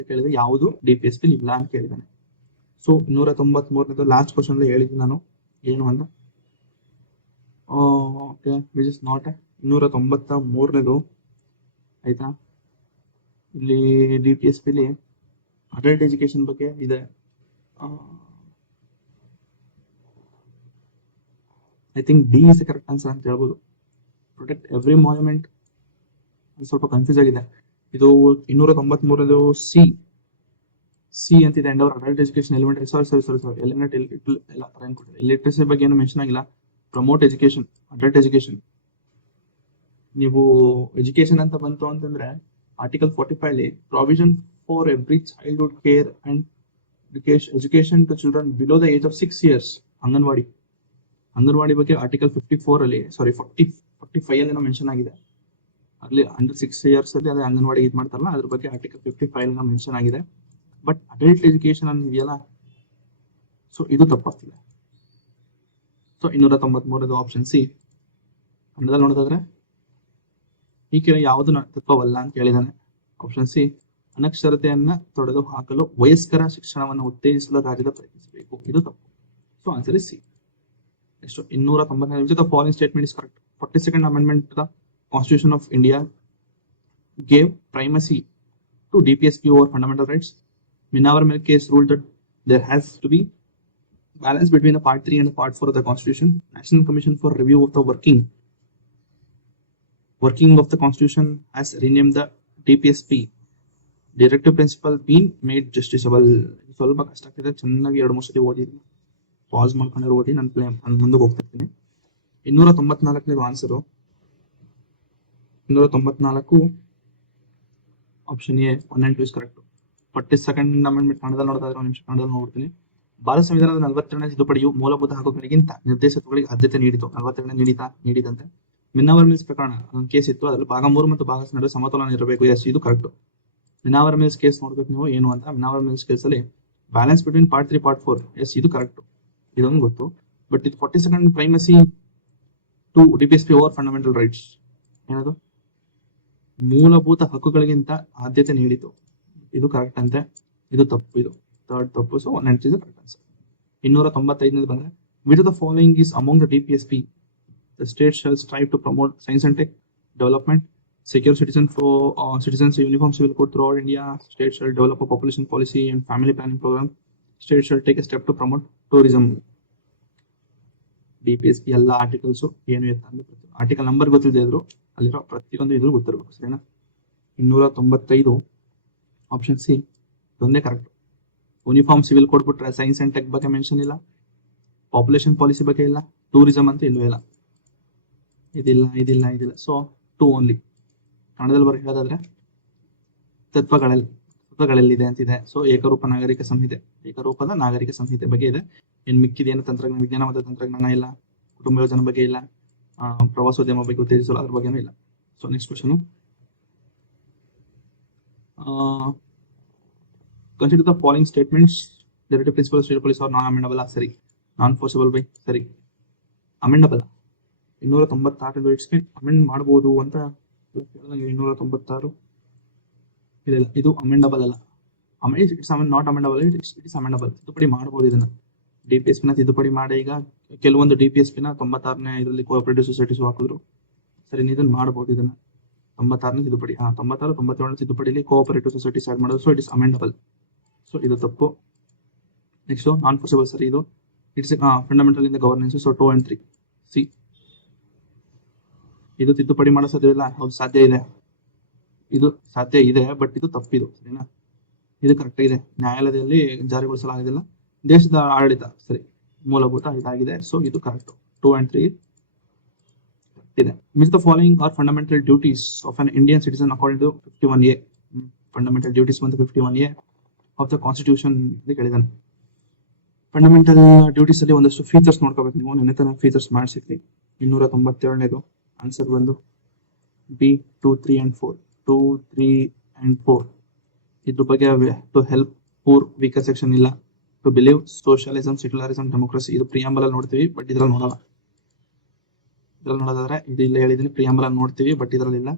ಕೇಳಿದ್ರೆ ಯಾವುದು DPSP ಇಲ್ಲ ಅಂತ ಕೇಳಿದಾನೆ. ಸೊ 293 ಲಾಸ್ಟ್ ಕ್ವಶನ್ ಹೇಳಿದ್ದೀನಿ ನಾನು ಏನು ಅಂತ. ಓಕೆ, ವಿಚ್ ಇಸ್ ನಾಟ್ 293 ಆಯ್ತಾ. ಇಲ್ಲಿ DPSP ಲಿ ಅಡಲ್ಟ್ ಎಜುಕೇಶನ್ ಬಗ್ಗೆ ಇದೆ. I think D is correct answer ಅಂತ ಹೇಳ್ಬೋದು. ಪ್ರೊಟೆಕ್ಟ್ ಎವ್ರಿ ಮಾನ್ಯುಮೆಂಟ್ ಸ್ವಲ್ಪ ಕನ್ಫ್ಯೂಸ್ ಆಗಿದೆ. ಇದು 293 ಸಿ ಅಂತಿದೆ. And our adult education elementary illiteracy ಬಗ್ಗೆ ಏನು ಮೆನ್ಷನ್ ಆಗಿಲ್ಲ. Promote education, adult education. ನೀವು ಎಜುಕೇಶನ್ ಅಂತ ಬಂತು ಅಂತಂದ್ರೆ ಆರ್ಟಿಕಲ್ 45 ಲಿ provision for every childhood care and education to children below the age of 6 years. Anganwadi ಬಗ್ಗೆ ಆರ್ಟಿಕಲ್ 45 ಅಲ್ಲಿ ಮೆನ್ಷನ್ ಆಗಿದೆ. ಅಲ್ಲಿ ಅಂಡರ್ 6 years ಅಲ್ಲಿ ಅದೇ ಅಂಗನವಾಡಿ ಇದು ಮಾಡ್ತಾರಲ್ಲ, ಅದ್ರ ಬಗ್ಗೆ ಆರ್ಟಿಕಲ್ 55 ಮೆನ್ಷನ್ ಆಗಿದೆ. ಬಟ್ ಅಡಲ್ಟ್ ಎಜುಕೇಶನ್ ಇದೆಯಲ್ಲ, ಸೊ ಇದು ತಪ್ಪಾಗ್ತಿದೆ. So 293 option C. ಕನ್ನಡದಲ್ಲಿ ನೋಡೋದಾದ್ರೆ ಈ ಕೆಳ ಯಾವುದು ತತ್ವವಲ್ಲ ಅಂತ ಹೇಳಿದಾನೆ. ಆಪ್ಷನ್ ಸಿ, ಅನಕ್ಷರತೆಯನ್ನ ತೊಡೆದು ಹಾಕಲು ವಯಸ್ಕರ ಶಿಕ್ಷಣವನ್ನು ಉತ್ತೇಜಿಸಲು ರಾಜ್ಯದ ಪ್ರಯತ್ನಿಸಬೇಕು. ಇದು ತಪ್ಪು. So answer is C. Next 294 the following statement is correct. 42nd amendment to the Constitution of India gave primacy to DPSP over fundamental rights. Minnavar case ruled that there has to be balance between the part 3 and the part 4 of the Constitution. National Commission for Review of the working of the Constitution has renamed the DPSP directive principle being made justiciable. ಸ್ವಲ್ಪ ಕಷ್ಟ ಆಗ್ತಿದೆ, ಚೆನ್ನಾಗಿ 2-3 ಸತಿ ಓದಿದ್ದೀನಿ. Pass ಮಾಡ್ಕೊಂಡು ಓದಿ ನಾನು ಮುಂದಕ್ಕೆ ಹೋಗ್ತಾ ಇರ್ತೀನಿ. 294 answer. 294 option A 1 and 2 is correct. 42nd amendment ಕನ್ನಡದಲ್ಲಿ ನೋಡೋದಾದ್ರೆ ಒಂದು ನಿಮಿಷ ಕನ್ನಡದಲ್ಲಿ ನೋಡ್ತೀನಿ. ಭಾರತ ಸಂವಿಧಾನದ 42ನೇ ತಿದ್ದುಪಡಿಯು ಮೂಲಭೂತ ಹಕ್ಕುಗಳಿಗಿಂತ ನಿರ್ದೇಶಕಗಳಿಗೆ ಆದ್ಯತೆ ನೀಡಿತು. 42ನೇ ನೀಡಿದಂತೆ ಮಿನ್ನಾವರ್ ಮಿಲ್ಸ್ ಪ್ರಕರಣ ಒಂದು ಕೇಸ್ ಇತ್ತು. ಅದರಲ್ಲಿ ಭಾಗ 3 ಮತ್ತು ಭಾಗ ನಡುವೆ ಸಮತೋಲನ ಇರಬೇಕು. ಎಸ್, ಇದು ಕರೆಕ್ಟ್. ಮಿನ್ನಾವರ್ ಮಿಲ್ಸ್ ಕೇಸ್ ನೋಡ್ಬೇಕು ನೀವು ಏನು ಅಂತ. ಮಿನ್ನಾವರ್ ಮಿಲ್ಸ್ ಕೇಸ್ ಅಲ್ಲಿ balance between part 3 part 4. Yes, ಇದು ಕರೆಕ್ಟ್. ಇದೊಂದು ಗೊತ್ತು. ಬಟ್ ಇದು 42nd primacy to DPSP over fundamental rights ಏನದು ಮೂಲಭೂತ ಹಕ್ಕುಗಳಿಗಿಂತ ಆದ್ಯತೆ ನೀಡಿತು. ಇದು ಕರೆಕ್ಟ್ ಅಂತೆ. ಇದು ತಪ್ಪು. ಇದು ಥರ್ಡ್ ತಪ್ಪು. So 1 and 3 correct answer. 295 ಬಂದ್ರೆ which of the following is among the DPSP the state shall strive to promote science and tech development, secure citizens uniform civil code throughout India. State shall develop a population policy and family planning program. State shall take a step to promote tourism. DPSP ಎಲ್ಲ articles ಏನು ಇರ್ತಂದ್ರೆ article number ಗೊತ್ತಿದೆ ಇದ್ರು ಅಲ್ಲಿರೋ ಪ್ರತಿಯೊಂದು ಇದ್ರು ಗೊತ್ತಿರಬೇಕು. ಸರಿನಾ? 295 option C ಒಂದೇ ಕರೆಕ್ಟ್. ಯೂನಿಫಾರ್ಮ್ ಸಿವಿಲ್ ಕೋಡ್ ಬಿಟ್ರೆ ಸೈನ್ಸ್ ಅಂಡ್ ಟೆಕ್ ಬಗ್ಗೆ ಮೆನ್ಷನ್ ಇಲ್ಲ, ಪಾಪ್ಯುಲೇಷನ್ ಪಾಲಿಸಿ ಬಗ್ಗೆ ಇಲ್ಲ, ಟೂರಿಸಂ ಅಂತ ಇಲ್ವೇ ಇಲ್ಲ. ಇದಿಲ್ಲ. So 2 only. ಕನ್ನಡದಲ್ಲಿ ಬರೋ ಹೇಳೋದಾದ್ರೆ ತತ್ವಗಳಲ್ಲಿದೆ ಅಂತಿದೆ. ಸೊ ಏಕರೂಪದ ನಾಗರಿಕ ಸಂಹಿತೆ ಬಗ್ಗೆ ಇದೆ. ಏನ್ ಮಿಕ್ಕಿದೇನು ತಂತ್ರಜ್ಞಾನ, ವಿಜ್ಞಾನ ಮತ್ತು ತಂತ್ರಜ್ಞಾನ ಇಲ್ಲ, ಕುಟುಂಬ ಯೋಜನೆ ಬಗ್ಗೆ ಇಲ್ಲ, ಪ್ರವಾಸೋದ್ಯಮ ಬಗ್ಗೆ ಉತ್ತೇಜಿಸಲು ಅದ್ರ ಬಗ್ಗೆನೂ ಇಲ್ಲ. So next question, consider the following statements. Directive principle state policy are non amendable. ಸರಿ. ನಾನ್ ಫೋರ್ಸಬಲ್ ಬೈ ಸರಿ. ಅಮೆಂಡಬಲ್ 296 ಅಮೆಂಡ್ ಮಾಡಬಹುದು ಅಂತ 296 ಇಲ್ಲ, ಇದು ಅಮೆಂಡಬಲ್ ಅಲ್ಲ. It's not amendable, it's amendable. ತಿದ್ದುಪಡಿ ಮಾಡಬಹುದು. ಇದನ್ನ DPSP ನ ತಿದ್ದುಪಡಿ ಮಾಡಿ ಈಗ ಕೆಲವೊಂದು DPSP ನ 96ನೇ ಇದರಲ್ಲಿ ಕೋಆಪರೇಟಿವ್ ಸೊಸೈಟೀಸ್ ಹಾಕಿದ್ರು. ಸರಿ, ಇದನ್ನ ಮಾಡಬಹುದು. ಇದನ್ನ 96ನೇ ತಿದ್ದುಪಡಿ 96, 97ನೇ ತಿದ್ದುಪಡಿಯಲ್ಲಿ ಕೋಆಪರೇಟಿವ್ ಸೊಸೈಟೀಸ್ ಆಡ್ ಮಾಡೋದು. So it is amendable. So ಇದು ತಪ್ಪು. Next non forcible. ಸರಿ, ಇದು it's fundamental in the governance. So 2 and 3 C. ಇದು ತಿದ್ದುಪಡಿ ಮಾಡೋ ಸಾಧ್ಯವಿಲ್ಲ. ಹೌದು, ಸಾಧ್ಯ ಇದೆ ಬಟ್ ಇದು ತಪ್ಪಿದು. ಸರಿನಾ? ಇದು ಕರೆಕ್ಟ್ ಇದೆ. ನ್ಯಾಯಾಲಯದಲ್ಲಿ ಜಾರಿಗೊಳಿಸಲಾಗುವುದಿಲ್ಲ. ದೇಶದ ಆಡಳಿತ ಸರಿ, ಮೂಲಭೂತ ಇದಾಗಿದೆ. ಸೊ ಇದು ಕರೆಕ್ಟ್. 2 and 3 ಇದೆ. Which the following are fundamental duties of an Indian citizen according to 51A. Fundamental duties ಬಂದು 51A ಆಫ್ ದ ಕಾನ್ಸ್ಟಿಟ್ಯೂಷನ್ ಕೇಳಿದಾನೆ. ಫಂಡಮೆಂಟಲ್ ಡ್ಯೂಟೀಸ್ ಅಲ್ಲಿ ಒಂದಷ್ಟು ಫೀಚರ್ಸ್ ನೋಡ್ಕೋಬೇಕು ನೀವು. ನೆನಪಿನ ಫೀಚರ್ಸ್ ಮಾಡಿಸಿದ್ವಿ. 297ನೇದು ಆನ್ಸರ್ ಬಂದು B 2, 3 and 4. 2, 3 and 4 ಇದ್ರ ಬಗ್ಗೆ to help poor weaker section ಇಲ್ಲ, to believe socialism, secularism, democracy. ಇದು ಪ್ರಿಯಾಂಬಲ್ ಅಲ್ಲಿ ನೋಡ್ತೀವಿ ಬಟ್ ಇದ್ರಲ್ಲಿ ನೋಡಲ್ಲ. ಇದ್ರಲ್ಲಿ ನೋಡೋದಾದ್ರೆ ಇದು ಇಲ್ಲ ಹೇಳಿದೀನಿ. ಪ್ರಿಯಾಂಬಲ್ ಅಲ್ಲಿ ನೋಡ್ತೀವಿ ಬಟ್ ಇದ್ರಲ್ಲಿ ಇಲ್ಲ.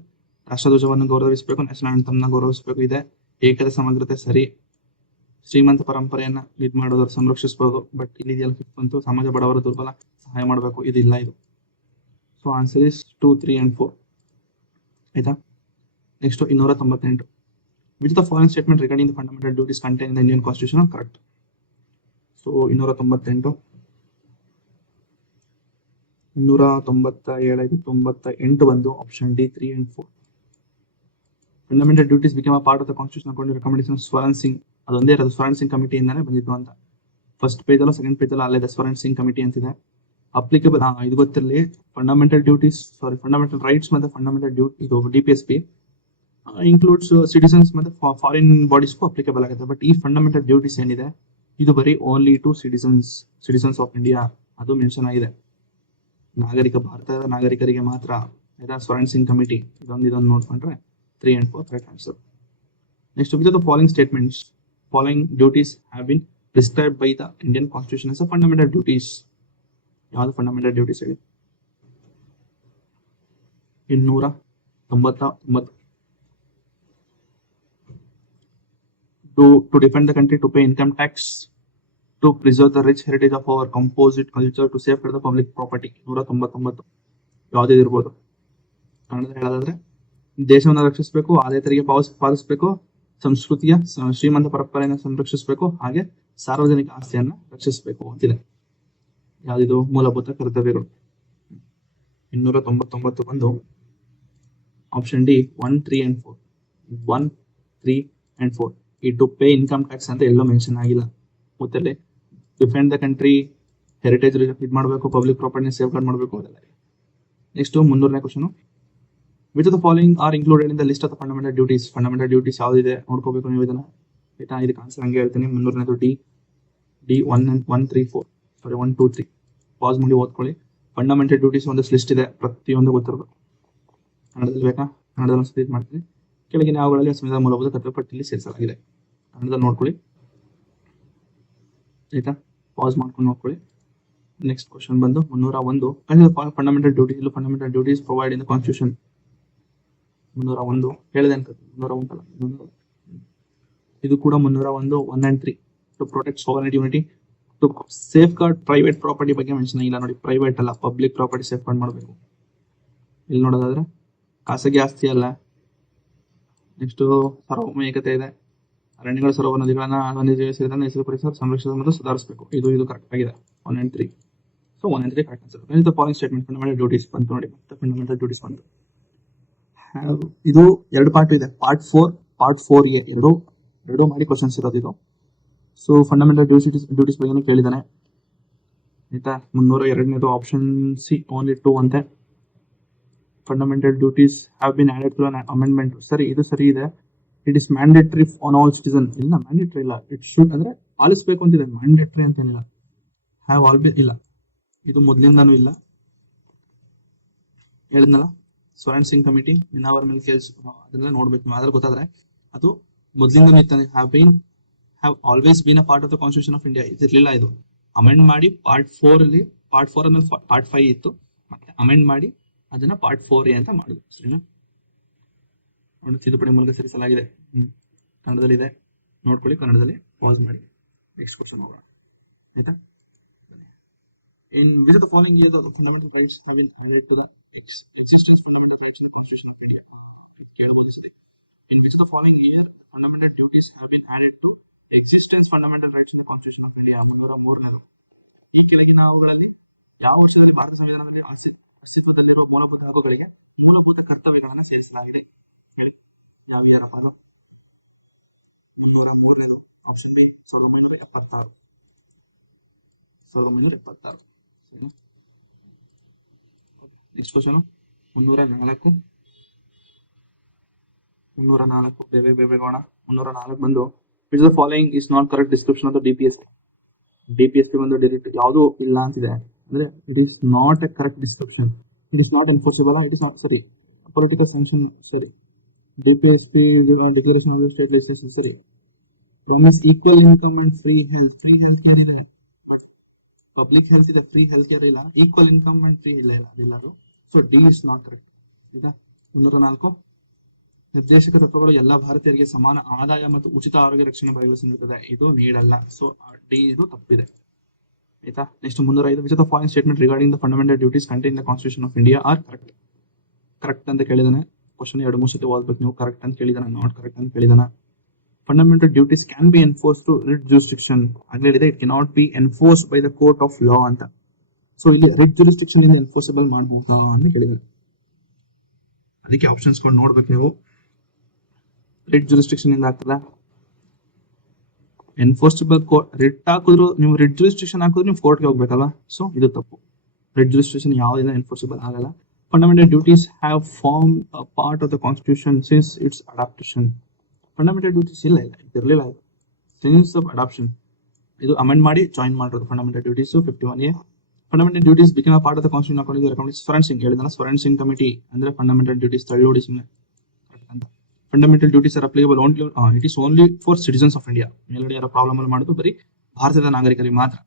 ರಾಷ್ಟ್ರಧ್ವಜವನ್ನು ಗೌರವಿಸಬೇಕು, ನ್ಯಾಷನಲ್ ಆಂಥಮ್ನ ಗೌರವಿಸಬೇಕು ಇದೆ. ಏಕತೆ ಸಮಗ್ರತೆ ಸರಿ. ಶ್ರೀಮಂತ ಪರಂಪರೆಯನ್ನ ಇದ್ ಮಾಡೋದು ಸಂರಕ್ಷಿಸಬಹುದು. ಬಟ್ ಇಲ್ಲಿ ಇದೆಯಲ್ಲ ಫಿಫ್ತ್ ಅಂತೂ ಸಮಾಜ ಬಡವರ ದುರ್ಬಲ ಸಹಾಯ ಮಾಡಬೇಕು, ಇದಿಲ್ಲ ಇದು. ಸೊ ಆನ್ಸರ್ ಇಸ್ 2, 3 and 4 ಆಯ್ತಾ. Next 298. Which the following statement regarding the fundamental duties contain in the Indian constitution correct. So 297 ಬಂದು option D 3 and 4. Fundamental duties become a part of the constitution according recommendation Swaran Singh. ಅದೊಂದೇ ಇರೋದು ಸ್ವರಣ್ ಸಿಂಗ್ ಕಮಿಟಿಯಿಂದಾನೇ ಬಂದಿತ್ತು ಅಂತ. First page ಅಲ್ಲ second page ಅಲ್ಲ ಅಲ್ಲೇ Swaran Singh committee ಅಂತಿದೆ. Applicable ಇದು ಗೊತ್ತಿರಲಿ. ಫಂಡಮೆಂಟಲ್ ಡ್ಯೂಟೀಸ್ ಫಂಡಮೆಂಟಲ್ ರೈಟ್ಸ್ ಮತ್ತೆ ಫಂಡಮೆಂಟಲ್ ಡ್ಯೂಟಿ ಇದು DPSP ಇನ್ಕ್ಲೂಡ್ಸ್ ಸಿಟಿಸನ್ಸ್ ಮತ್ತೆ ಫಾರಿನ್ ಬಾಡೀಸ್ಗೂ ಅಪ್ಲಿಕೇಬಲ್ ಆಗುತ್ತೆ. ಬಟ್ ಈ ಫಂಡಮೆಂಟಲ್ ಡ್ಯೂಟೀಸ್ ಏನಿದೆ ಇದು ಬರೀ only to citizens of India ಅದು ಮೆನ್ಷನ್ ಆಗಿದೆ. ಭಾರತದ ನಾಗರಿಕರಿಗೆ ಮಾತ್ರ. ಸ್ವರಣ್ ಸಿಂಗ್ ಕಮಿಟಿ ಇದೊಂದು ನೋಡ್ಕೊಂಡ್ರೆ 3 and 4 correct answer. Next, which of the following duties have been prescribed by the Indian Constitution as a fundamental duties? ಯಾವುದು fundamental duties ಹೇಳಿ? 299. To defend the country, to pay income tax, to preserve the rich heritage of our composite culture, to safeguard the public property. 199 ಯಾವುದೇ ಇರ್ಬೋದು. ಕನ್ನಡದಲ್ಲಿ ಹೇಳೋದಾದ್ರೆ ದೇಶವನ್ನು ರಕ್ಷಿಸಬೇಕು, ಆದಾಯ ತೆರಿಗೆ ಪಾವತಿಸಬೇಕು, ಸಂಸ್ಕೃತಿಯ ಶ್ರೀಮಂತ ಪರಂಪರೆಯನ್ನು ಸಂರಕ್ಷಿಸಬೇಕು, ಹಾಗೆ ಸಾರ್ವಜನಿಕ ಆಸ್ತಿಯನ್ನ ರಕ್ಷಿಸಬೇಕು ಅಂತಿದೆ. ಯಾವ್ದಿದು ಮೂಲಭೂತ ಕರ್ತವ್ಯಗಳು. 299 ಬಂದು ಆಪ್ಷನ್ ಡಿ 1, 3 and 4. 1, 3 and 4. ಈ ಟು ಪೇ ಇನ್ಕಮ್ ಟ್ಯಾಕ್ಸ್ ಅಂತ ಎಲ್ಲೋ ಮೆನ್ಷನ್ ಆಗಿಲ್ಲ. ಗೊತ್ತಲ್ಲಿ ಡಿಫೆಂಡ್ ದ ಕಂಟ್ರಿ, ಹೆರಿಟೇಜ್ ಇದು ಮಾಡಬೇಕು, ಪಬ್ಲಿಕ್ ಪ್ರಾಪರ್ಟಿನ ಸೇಫ್ ಗಾರ್ಡ್ ಮಾಡಬೇಕು ಅದೆಲ್ಲ. ನೆಕ್ಸ್ಟ್ 300ನೇ question. Which of the following are included in the list of the fundamental duties. Fundamental duties ಯಾವ್ದಿದೆ ನೋಡ್ಕೋಬೇಕು ನೀವು ಇದನ್ನ. ಆಯ್ತಾ, ಇದಕ್ಕೆ ಆನ್ಸರ್ ಹಂಗೆ ಹೇಳ್ತೀನಿ. 300ನೇದು ಡಿ 1, 3, 4 ಸಾರಿ 1, 2, 3 ಪಾಸ್ ಮಾಡಿ ಓದ್ಕೊಳ್ಳಿ. ಫಂಡಮೆಂಟಲ್ ಡ್ಯೂಟೀಸ್ ಒಂದು ಲಿಸ್ಟ್ ಇದೆ, ಪ್ರತಿಯೊಂದು ಗೊತ್ತಿರಬೇಕು. ಕನ್ನಡದಲ್ಲಿ ಬೇಕಾ? ಕನ್ನಡದಲ್ಲಿ ಒಂದು ಮಾಡ್ತೀನಿ. ಕೆಳಗಿನ ಅವುಗಳಲ್ಲಿ ಸಂವಿಧಾನ ಮೂಲಭೂತ ಕರ್ತವ್ಯ ಪಟ್ಟಿಯಲ್ಲಿ ಸೇರಿಸಲಾಗಿದೆ. ಕನ್ನಡದಲ್ಲಿ ನೋಡ್ಕೊಳ್ಳಿ ಆಯ್ತಾ, ಪಾಸ್ ಮಾಡ್ಕೊಂಡು ನೋಡ್ಕೊಳ್ಳಿ. ನೆಕ್ಸ್ಟ್ ಕ್ವಶನ್ ಬಂದು 301. Fundamental duties. Fundamental duties provide in the constitution. 301 ಹೇಳಿದೆ ಅನ್ಕ 301 ಅಲ್ಲ, ಇದು ಕೂಡ 301 1 and 3. To protect sovereignty unity, to safeguard private property ಬಗ್ಗೆ ಮೆನ್ಷನ್ ಆಗಿಲ್ಲ ನೋಡಿ. ಪ್ರೈವೇಟ್ ಅಲ್ಲ, ಪಬ್ಲಿಕ್ ಪ್ರಾಪರ್ಟಿ ಸೇಫ್ ಗಾರ್ಡ್ ಮಾಡಬೇಕು. ಇಲ್ಲಿ ನೋಡೋದಾದ್ರೆ ಖಾಸಗಿ ಆಸ್ತಿ ಅಲ್ಲ. ನೆಕ್ಸ್ಟ್ ಸಾರ್ವಭೌಮಿಕತೆ ಇದೆ. ಅರಣ್ಯಗಳ ಸರೋವರ ನದಿಗಳನ್ನ ವನ್ಯಜೀವಿ ಸೇರಿದಂತೆ ಹೆಸರು ಪರಿಸರ ಸಂರಕ್ಷಣೆ ಮತ್ತು ಸುಧಾರಿಸಬೇಕು. ಇದು ಕರೆಕ್ಟ್ ಆಗಿದೆ 1 and 3. So 1 and 3 correct answer. Following statement fundamental duties ಬಂತು ನೋಡಿ. ಮತ್ತೆ ಫಂಡಮೆಂಟಲ್ ಡ್ಯೂಟೀಸ್ ಬಂತು. ಇದು 2 ಪಾರ್ಟ್ ಇದೆ. ಪಾರ್ಟ್ 4, ಪಾರ್ಟ್ 4A ಎರಡು ಮಾಡಿ ಕ್ವಶನ್ಸ್ ಇರೋದು ಇದು. ಸೊ ಫಂಡಮೆಂಟಲ್ ಡ್ಯೂಟೀಸ್ ಬಗ್ಗೆ ಕೇಳಿದಾನೆ ಆಯ್ತಾ. 302ನೇದು ಆಪ್ಷನ್ ಸಿ ಓನ್ಲಿ 2 ಅಂತೆ. Fundamental duties have been added to an amendment. ಸರಿ, ಇದು ಸರಿ ಇದೆ. It is mandatory on all citizen. ಇಲ್ಲ, ಮ್ಯಾಂಡೇಟರಿ ಇಲ್ಲ. ಇಟ್ ಶುಡ್ ಅಂದ್ರೆ ಪಾಲಿಸಬೇಕು ಅಂತಿದೆ, ಮ್ಯಾಂಡೇಟರಿ ಅಂತ ಏನಿಲ್ಲ. ಹ್ಯಾವ್ ಆಲ್ವೇಸ್ ಇಲ್ಲ, ಇದು ಮೊದಲಿಂದಾನು ಇಲ್ಲ. ಹೇಳಿದ್ನಲ್ಲ ಸ್ವರಣ್ ಸಿಂಗ್ ಕಮಿಟಿ ಅವರ ಮೇಲೆ ಕೇಳಿಸ್ ಅದೆಲ್ಲ ನೋಡ್ಬೇಕು ನೀವು. ಅದ್ರಲ್ಲಿ ಗೊತ್ತಾದ್ರೆ ಅದು ಮೊದಲಿಂದನೂ ಇತ್ತಾನೆ. Have always been a part of the constitution of India. ಇದಿರ್ಲಿಲ್ಲ, ಇದು ಅಮೆಂಡ್ ಮಾಡಿ ಪಾರ್ಟ್ 4 ಅಲ್ಲಿ. ಪಾರ್ಟ್ 4 ಅಂದ್ರೆ ಪಾರ್ಟ್ 5 ಇತ್ತು, ಮತ್ತೆ ಅಮೆಂಡ್ ಮಾಡಿ ಅದನ್ನ ಪಾರ್ಟ್ 4A ಅಂತ ಮಾಡುದು. ಸರಿನಾ? ನೋಡಿ, ತಿದ್ದುಪಡಿ ಮೂಲಕ ಸೇರಿಸಲಾಗಿದೆ. ಕನ್ನಡದಲ್ಲಿ ಇದೆ, ನೋಡ್ಕೊಳ್ಳಿ. ಕನ್ನಡದಲ್ಲಿ ಪಾಸ್ ಮಾಡಿ. ನೆಕ್ಸ್ಟ್ ಕ್ವಶನ್ ಹೋಗೋಣ ಆಯ್ತಾ. In which of the following years the fundamental rights have been added to the existing fundamental rights in the Constitution of India? In which of the following year fundamental duties have been added to existence fundamental rights in the Constitution of India? 303. ಈ ಕೆಳಗಿನ ಅವುಗಳಲ್ಲಿ ಯಾವ ವರ್ಷದಲ್ಲಿ ಭಾರತ ಸಂವಿಧಾನದಲ್ಲಿ ಅಸ್ತಿತ್ವದಲ್ಲಿರುವ ಮೂಲಭೂತ ಹಕ್ಕುಗಳಿಗೆ ಮೂಲಭೂತ ಕರ್ತವ್ಯಗಳನ್ನು ಸೇರಿಸಲಾಗಿದೆ? ಹೇಳಿ, ಯಾವ ಏನಪ್ಪ? 303ನೇದು ಆಪ್ಷನ್ ಬಿ 1976. 1976. ನೆಕ್ಸ್ಟ್ ಕ್ವಶನ್ 304 ಬೇಗೋಣ. 304 ಬಂದು which the following is not correct description of the DPSP ಬಂದು ಡೈರೆಕ್ಟ್ ಯಾವುದು ಇಲ್ಲ ಅಂತಿದೆ. ಅಂದ್ರೆ it is not a correct description. It is not enforceable. It is not ಸರಿ. ಪೊಲಿಟಿಕಲ್ ಸ್ಯಾಂಕ್ಷನ್ ಸರಿ. DPSP declaration of state legislation ಸರಿ. Promise equal income and free health. Free health care ಇದೆ, public health ಇದೆ, free health care ಇಲ್ಲ. Equal income and free ಇಲ್ಲ ಅದು. So D is not correct. ಈಗ 304 ನಿರ್ದೇಶಕ ತತ್ವಗಳು ಎಲ್ಲ ಭಾರತೀಯರಿಗೆ ಸಮಾನ ಆದಾಯ ಮತ್ತು ಉಚಿತ ಆರೋಗ್ಯ ರಕ್ಷಣೆ ಭರವಸೆ ನೀಡುತ್ತದೆ. ಇದು ನೀಡಲ್ಲ. ಸೊ ಡಿ ಇದು ತಪ್ಪಿದೆ. ಆಯ್ತಾ. Next 305 which of the following statement regarding the fundamental duties contain the constitution of India are correct. Correct ಅಂತ ಕೇಳಿದಾನೆ. ಕ್ವಶನ್ 2-3 ಸತಿ ಓದ್ಬೇಕು ನೀವು. ಕರೆಕ್ಟ್ ಅಂತ ಕೇಳಿದಾನೆ, ನಾಟ್ ಕರೆಕ್ಟ್ ಅಂತ ಕೇಳಿದಾನೆ. Fundamental duties can be enforced to writ jurisdiction. ಆಗಲಿದೆ it cannot be enforced by the court of law ಅಂತ. So ಇಲ್ಲಿ writ jurisdiction ಇಂದ ಎನ್ಫೋರ್ಸಬಲ್ ಮಾಡಬಹುದಾ ಅಂತ ಕೇಳಿದ್ದಾರೆ. ಅದಕ್ಕೆ ಆಪ್ಷನ್ಸ್ ಕೊಂಡು ನೋಡ್ಬೇಕು ನೀವು. ರಿಟ್ ಜುರಿಸ್ಡಿಕ್ಷನ್ ಇಂದ ಆಗ್ತದ. ಎನ್ಫೋರ್ಸಬಲ್ ಕೋರ್ಟ್ ರಿಟ್ ಹಾಕಿದ್ರು ನೀವು, ರಿಟ್ ಜುರಿಸ್ಡಿಕ್ಷನ್ ಹಾಕಿದ್ರು ನೀವು ಕೋರ್ಟ್ಗೆ ಹೋಗ್ಬೇಕಲ್ವಾ. ಸೊ ಇದು ತಪ್ಪು. ರಿಟ್ ಜುರಿಸ್ಡಿಕ್ಷನ್ ಯಾವುದಿಲ್ಲ ಎನ್ಫೋರ್ಸಬಲ್ ಆಗಲ್ಲ. Fundamental duties have formed a part of the constitution since its adoption. Fundamental duties ಇಲ್ಲ ಇದಿರಲಿಲ್ಲ. ಸಿನ್ಸ್ ಆಫ್ ಅಡಾಪ್ಷನ್ ಇದು ಅಮೆಂಡ್ ಮಾಡಿ ಜಾಯಿನ್ ಮಾಡಿರೋದು fundamental duties 51A. Fundamental duties become a part of the constitution according to the recommendation. Swaran Singh ಹೇಳಿದಾನೆ. Swaran Singh committee ಅಂದ್ರೆ fundamental duties ತಳ್ಳೋಡಿ ಸುಮ್ಮನೆ ಅಂತ. Fundamental duties are applicable only it is only for citizens of India. ಮೇಲ್ಗಡೆ ಯಾರೋ problem ಅಲ್ಲಿ ಮಾಡೋದು ಬರೀ ಭಾರತದ ನಾಗರಿಕರಿಗೆ ಮಾತ್ರ,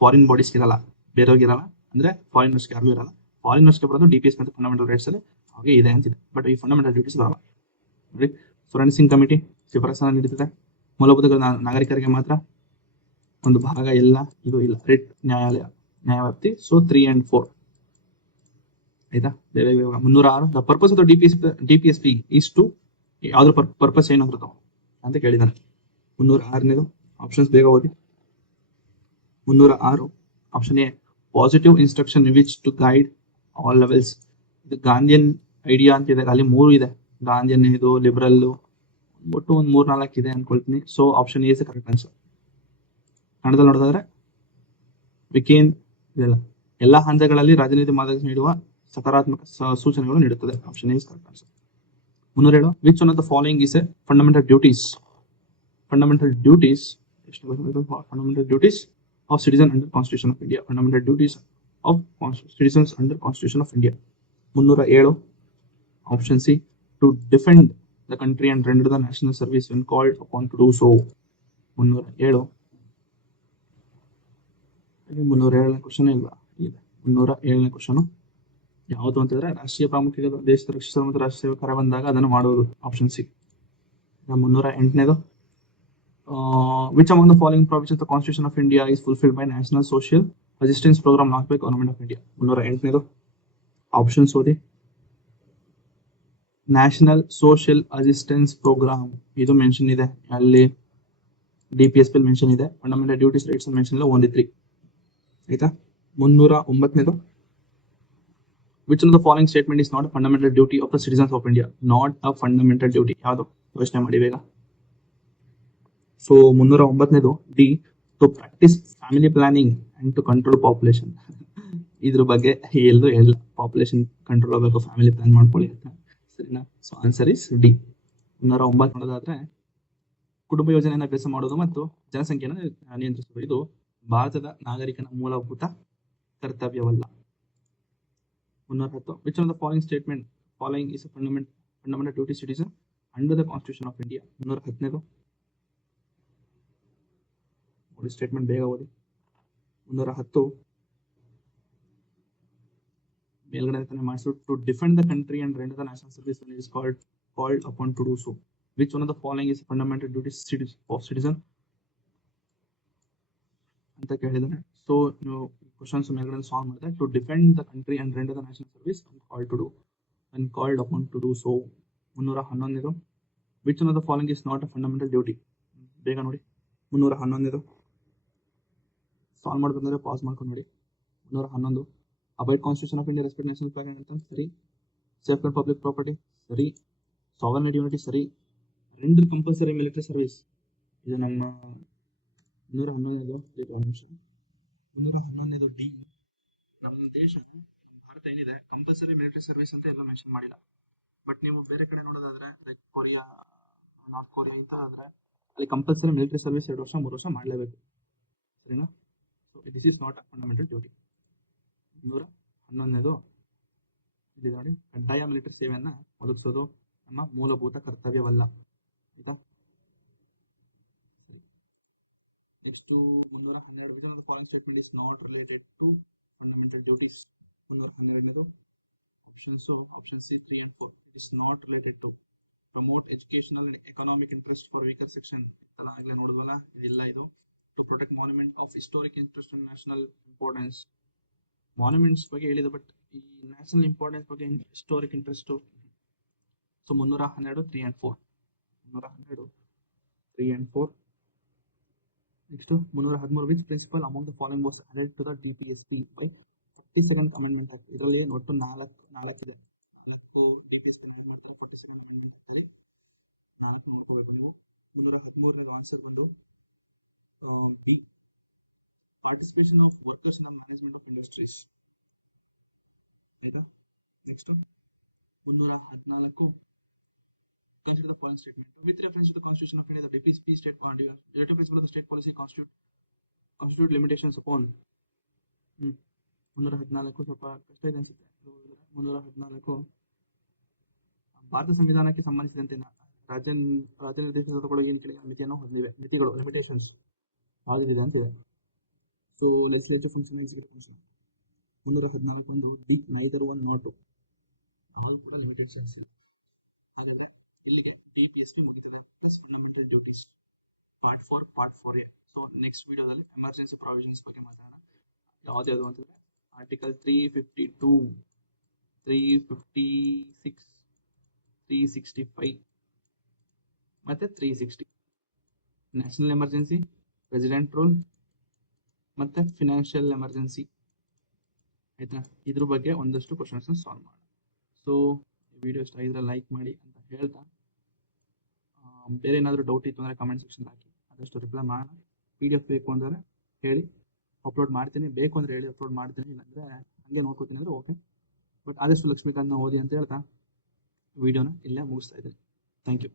ಫಾರಿನ್ ಬಾಡೀಸ್ ಇರಲ್ಲ, ಬೇರೆಯವ್ರಿಗೆ ಇರಲ್ಲ. ಅಂದ್ರೆ ಫಾರಿನರ್ಸ್ ಯಾರಿಗೂ ಇರಲ್ಲ. ಫಾರಿನರ್ಸ್ಗೆ ಬರೋದು DPS ಮತ್ತು ಫಂಡಮೆಂಟಲ್ ರೈಟ್ಸ್ ಅಲ್ಲಿ ಹಾಗೆ ಇದೆ ಅಂತಿದೆ. ಬಟ್ ಈ ಫಂಡಮೆಂಟಲ್ ಡ್ಯೂಟೀಸ್ ಬರಲ್ಲ. ನೋಡಿ, ಸ್ವರಣ್ ಸಿಂಗ್ ಕಮಿಟಿ ಶಿಫಾರಸನ್ನು ನೀಡುತ್ತದೆ. ಮೂಲಭೂತ ನಾಗರಿಕರಿಗೆ ಮಾತ್ರ ಒಂದು ಭಾಗ ಎಲ್ಲ, ಇದು ಇಲ್ಲ. ರಿಟ್ ನ್ಯಾಯಾಲಯ ನ್ಯಾಯವ್ಯಾಪ್ತಿ. ಸೊ 3 and 4 ಆಯ್ತಾ. 306 the purpose of the DPSP is to, ಯಾವ್ದ್ರ ಪರ್ಪಸ್ ಏನಾದ್ರು ಅಂತ ಕೇಳಿದಾನೆ. 306ನೇದು ಆಪ್ಷನ್ಸ್ ಬೇಗ ಓದಿ. 306 option A positive instruction which to guide all levels. ಇದು ಗಾಂಧಿಯನ್ ಐಡಿಯಾ ಅಂತಿದೆ, ಅಲ್ಲಿ 3 ಇದೆ. ಗಾಂಧಿಯನ್, ಇದು ಲಿಬರಲ್, ಒಟ್ಟು ಒಂದು 3-4 ಇದೆ ಅನ್ಕೊಳ್ತೀನಿ. So option A is correct answer. ಕನ್ನಡದಲ್ಲಿ ನೋಡೋದಾದ್ರೆ ವಿಕೇನ್ ಇದೆಲ್ಲ ಎಲ್ಲಾ ಹಂತಗಳಲ್ಲಿ ರಾಜನೀತಿ ಮಾರ್ಗದರ್ಶನ ನೀಡುವ ಸಕಾರಾತ್ಮಕ ಸೂಚನೆಗಳು ನೀಡುತ್ತದೆ. Option A is correct answer. 307 which one of the following is a fundamental duties. Fundamental duties fundamental duties of citizen under constitution of India. Fundamental duties of citizens under constitution of India. 307 option C to defend the country and render the national service when called upon to do so. 307 question ಇಲ್ಲ. 307ನೇ question ಯಾವುದು ಅಂತಂದ್ರೆ ರಾಷ್ಟ್ರೀಯ ಪ್ರಾಮುಖ್ಯತೆ ದೇಶದ ರಕ್ಷಿಸಲು ಮತ್ತು ರಾಷ್ಟ್ರೀಯ ಕರೆ ಬಂದಾಗ ಅದನ್ನು ಮಾಡುವುದು. Option C. 308ನೇದು which among the following provisions of the constitution of India is fulfilled by national social assistance program launched by government of India. 308ನೇದು ಆಪ್ಷನ್ಸ್ ಓದಿ. ನ್ಯಾಷನಲ್ ಸೋಷಿಯಲ್ ಅಸಿಸ್ಟೆನ್ಸ್ ಪ್ರೋಗ್ರಾಮ್ ಇದು ಮೆನ್ಷನ್ ಇದೆ, ಅಲ್ಲಿ DPSP ಮೆನ್ಷನ್ ಇದೆ. Fundamental duties rights mention ಇಲ್ಲ, only 3 ಆಯ್ತಾ. 309ನೇದು which one of the following statement is not a fundamental duty of the citizens of India. Not a fundamental duty ಯಾವುದು ಯೋಚನೆ ಮಾಡಿ ಬೇಗ. ಸೊ 309ನೇದು D to practice family planning and to control population. ಇದ್ರ ಬಗ್ಗೆ ಎಲ್ಲೂ ಹೇಳಿಲ್ಲ. ಪಾಪ್ಯುಲೇಷನ್ ಕಂಟ್ರೋಲ್ ಆಗಬೇಕು, ಫ್ಯಾಮಿಲಿ ಪ್ಲಾನ್ ಮಾಡ್ಕೊಳ್ಳಿ ಅಂತ. ಸರಿನಾ. So answer is D. 309 ನೋಡೋದಾದ್ರೆ ಕುಟುಂಬ ಯೋಜನೆಯನ್ನು ಅಭ್ಯಾಸ ಮಾಡೋದು ಮತ್ತು ಜನಸಂಖ್ಯೆಯನ್ನು ನಿಯಂತ್ರಿಸುವುದು ಇದು ಭಾರತದ ನಾಗರಿಕನ ಮೂಲಭೂತ ಕರ್ತವ್ಯವಲ್ಲ. 310 which on the following statement following is fundamental duty citizen under the constitution of India. 310ನೇದು ನೋಡಿ, ಸ್ಟೇಟ್ಮೆಂಟ್ ಬೇಗ ಓದಿ. 310 ಮೇಲ್ಗಡೆ ಮಾಡಿಸು to defend the country and render the national service when it is called upon to do so. Which one of the following is fundamental duties of citizen ಅಂತ ಕೇಳಿದಾನೆ. So ನೀವು questions ಮೇಲ್ಗಡೆ ಸಾಲ್ವ್ ಮಾಡಿದ್ರೆ to defend the country and render the national service when called upon to do so. 311ನೇದು which one of the following is not a fundamental duty. ಬೇಗ ನೋಡಿ. 311ನೇದು solve ಮಾಡ್ಬೇಕಂದ್ರೆ ಪಾಸ್ ಮಾಡ್ಕೊಂಡು ನೋಡಿ. 311 abide constitution of India, respect national flag ಅಂತ ಸರಿ. Safeguard public property ಸರಿ. ಸಾವರ್ನಿಟಿ ಯೂನಿಟಿ ಸರಿ. ರೆಂಡರ್ ಕಂಪಲ್ಸರಿ ಮಿಲಿಟರಿ ಸರ್ವಿಸ್ ಇದು ನಮ್ಮ 311ನೇದು. 311ನೇದು ಡಿ. ನಮ್ಮ ದೇಶ ಭಾರತ ಏನಿದೆ ಕಂಪಲ್ಸರಿ ಮಿಲಿಟರಿ ಸರ್ವಿಸ್ ಅಂತ ಎಲ್ಲ ಮೆನ್ಷನ್ ಮಾಡಿಲ್ಲ. ಬಟ್ ನೀವು ಬೇರೆ ಕಡೆ ನೋಡೋದಾದ್ರೆ ಲೈಕ್ ಕೊರಿಯಾ, ನಾರ್ತ್ ಕೊರಿಯಾ ಈ ತರ ಆದ್ರೆ ಅಲ್ಲಿ ಕಂಪಲ್ಸರಿ ಮಿಲಿಟರಿ ಸರ್ವಿಸ್ 2 ವರ್ಷ 3 ವರ್ಷ ಮಾಡಲೇಬೇಕು. ಸರಿನಾ. So this is not a fundamental duty. 311ನೇದು ಇಲ್ಲಿ ನೋಡಿ, ಕಡ್ಡಾಯ ಮಿಲಿಟರಿ ಸೇವೆಯನ್ನ ಒದಗಿಸೋದು ನಮ್ಮ ಮೂಲಭೂತ ಕರ್ತವ್ಯವಲ್ಲ. ಆಯ್ತಾ. Next 312 following statement is not related to fundamental duties. 312ನೇದು options option C 3 and 4 is not related to promote educational economic interest for weaker section ಆಗಲೇ ನೋಡಿದ್ವಲ್ಲ, ಇದಿಲ್ಲ ಇದು. To protect monument of historic interest and national importance. Monuments ಬಗ್ಗೆ ಹೇಳಿದೆ, but ಈ national importance ಬಗ್ಗೆ historic interest. So 312 3 and 4, 312 3 and 4. Next 313, which principle amount the following was added to the DPSP by 42nd amendment act. ಇದರಲ್ಲಿ ಒಟ್ಟು 4 ಇದೆ. 4 DPSP add ಮಾಡ್ತಾರೆ, 42nd amendment ಆಗ್ತಾರೆ. 4 ನೋಡ್ಕೋಬೇಕು ನೀವು. 313 ಆನ್ಸರ್ ಬಂದು B, participation of workers in management of industries. ಆಯ್ತಾ. Next 314, consider the following statement. With reference to the Constitution of India, the DPSP state directive principle of the state policy constitute limitations upon. 314 ಸ್ವಲ್ಪ ಕಷ್ಟ ಇದೆ ಅನ್ಸುತ್ತೆ. 314 ಭಾರತ ಸಂವಿಧಾನಕ್ಕೆ ಸಂಬಂಧಿಸಿದಂತೆ ರಾಜ್ಯ ನಿರ್ದೇಶನ ತಗೊಳ್ಳೋ ಏನು ಕೆಳಗಿನ ಮಿತಿಯನ್ನು ಹೊಂದಿವೆ. ಮಿತಿಗಳು, ಲಿಮಿಟೇಷನ್ಸ್ ಯಾವುದಿದೆ ಅಂತಿದೆ. So legislative function, executive function. 314 ಒಂದು D, neither one not all ಕೂಡ ಲಿಮಿಟೇಷನ್ಸ್ ಇಲ್ಲ. ಹಾಗಾದ್ರೆ ಇಲ್ಲಿಗೆ DPSP ಮುಗಿತದೆ, plus fundamental duties part 4A. So next ವಿಡಿಯೋದಲ್ಲಿ ಎಮರ್ಜೆನ್ಸಿ ಪ್ರಾವಿಷನ್ಸ್ ಬಗ್ಗೆ ಮಾತಾಡೋಣ. ಯಾವ್ದು ಅಂತಂದ್ರೆ ಆರ್ಟಿಕಲ್ 352, 356, 365 ಮತ್ತೆ 360. ನ್ಯಾಷನಲ್ ಎಮರ್ಜೆನ್ಸಿ, ರೆಸಿಡೆಂಟ್ ರೂಲ್ ಮತ್ತೆ ಫಿನಾನ್ಷಿಯಲ್ ಎಮರ್ಜೆನ್ಸಿ. ಆಯ್ತಾ. ಇದ್ರ ಬಗ್ಗೆ ಒಂದಷ್ಟು ಕ್ವಶನ್ಸ್ ಸಾಲ್ವ್ ಮಾಡೋಣ. ಸೊ ವಿಡಿಯೋ ಇಷ್ಟ ಆಗಿದ್ರೆ ಲೈಕ್ ಮಾಡಿ ಅಂತ ಹೇಳ್ತಾ, ಬೇರೆ ಏನಾದರೂ ಡೌಟ್ ಇತ್ತು ಅಂದರೆ ಕಮೆಂಟ್ ಸೆಕ್ಷನ್ ಹಾಕಿ, ಆದಷ್ಟು ರಿಪ್ಲೈ ಮಾಡೋಣ. PDF ಬೇಕು ಅಂದರೆ ಹೇಳಿ, ಅಪ್ಲೋಡ್ ಮಾಡ್ತೀನಿ. ಬೇಕು ಅಂದರೆ ಹೇಳಿ, ಅಪ್ಲೋಡ್ ಮಾಡ್ತೀನಿ. ಇಲ್ಲಾಂದರೆ ಹಂಗೆ ನೋಡ್ಕೋತೀನಿ ಅಂದರೆ ಓಕೆ. ಬಟ್ ಆದಷ್ಟು ಲಕ್ಷ್ಮೀಕಾಂತ್ನ ಓದಿ ಅಂತ ಹೇಳ್ತಾ ವಿಡಿಯೋನ ಇಲ್ಲೇ ಮುಗಿಸ್ತಾ ಇದ್ದೀನಿ. Thank you.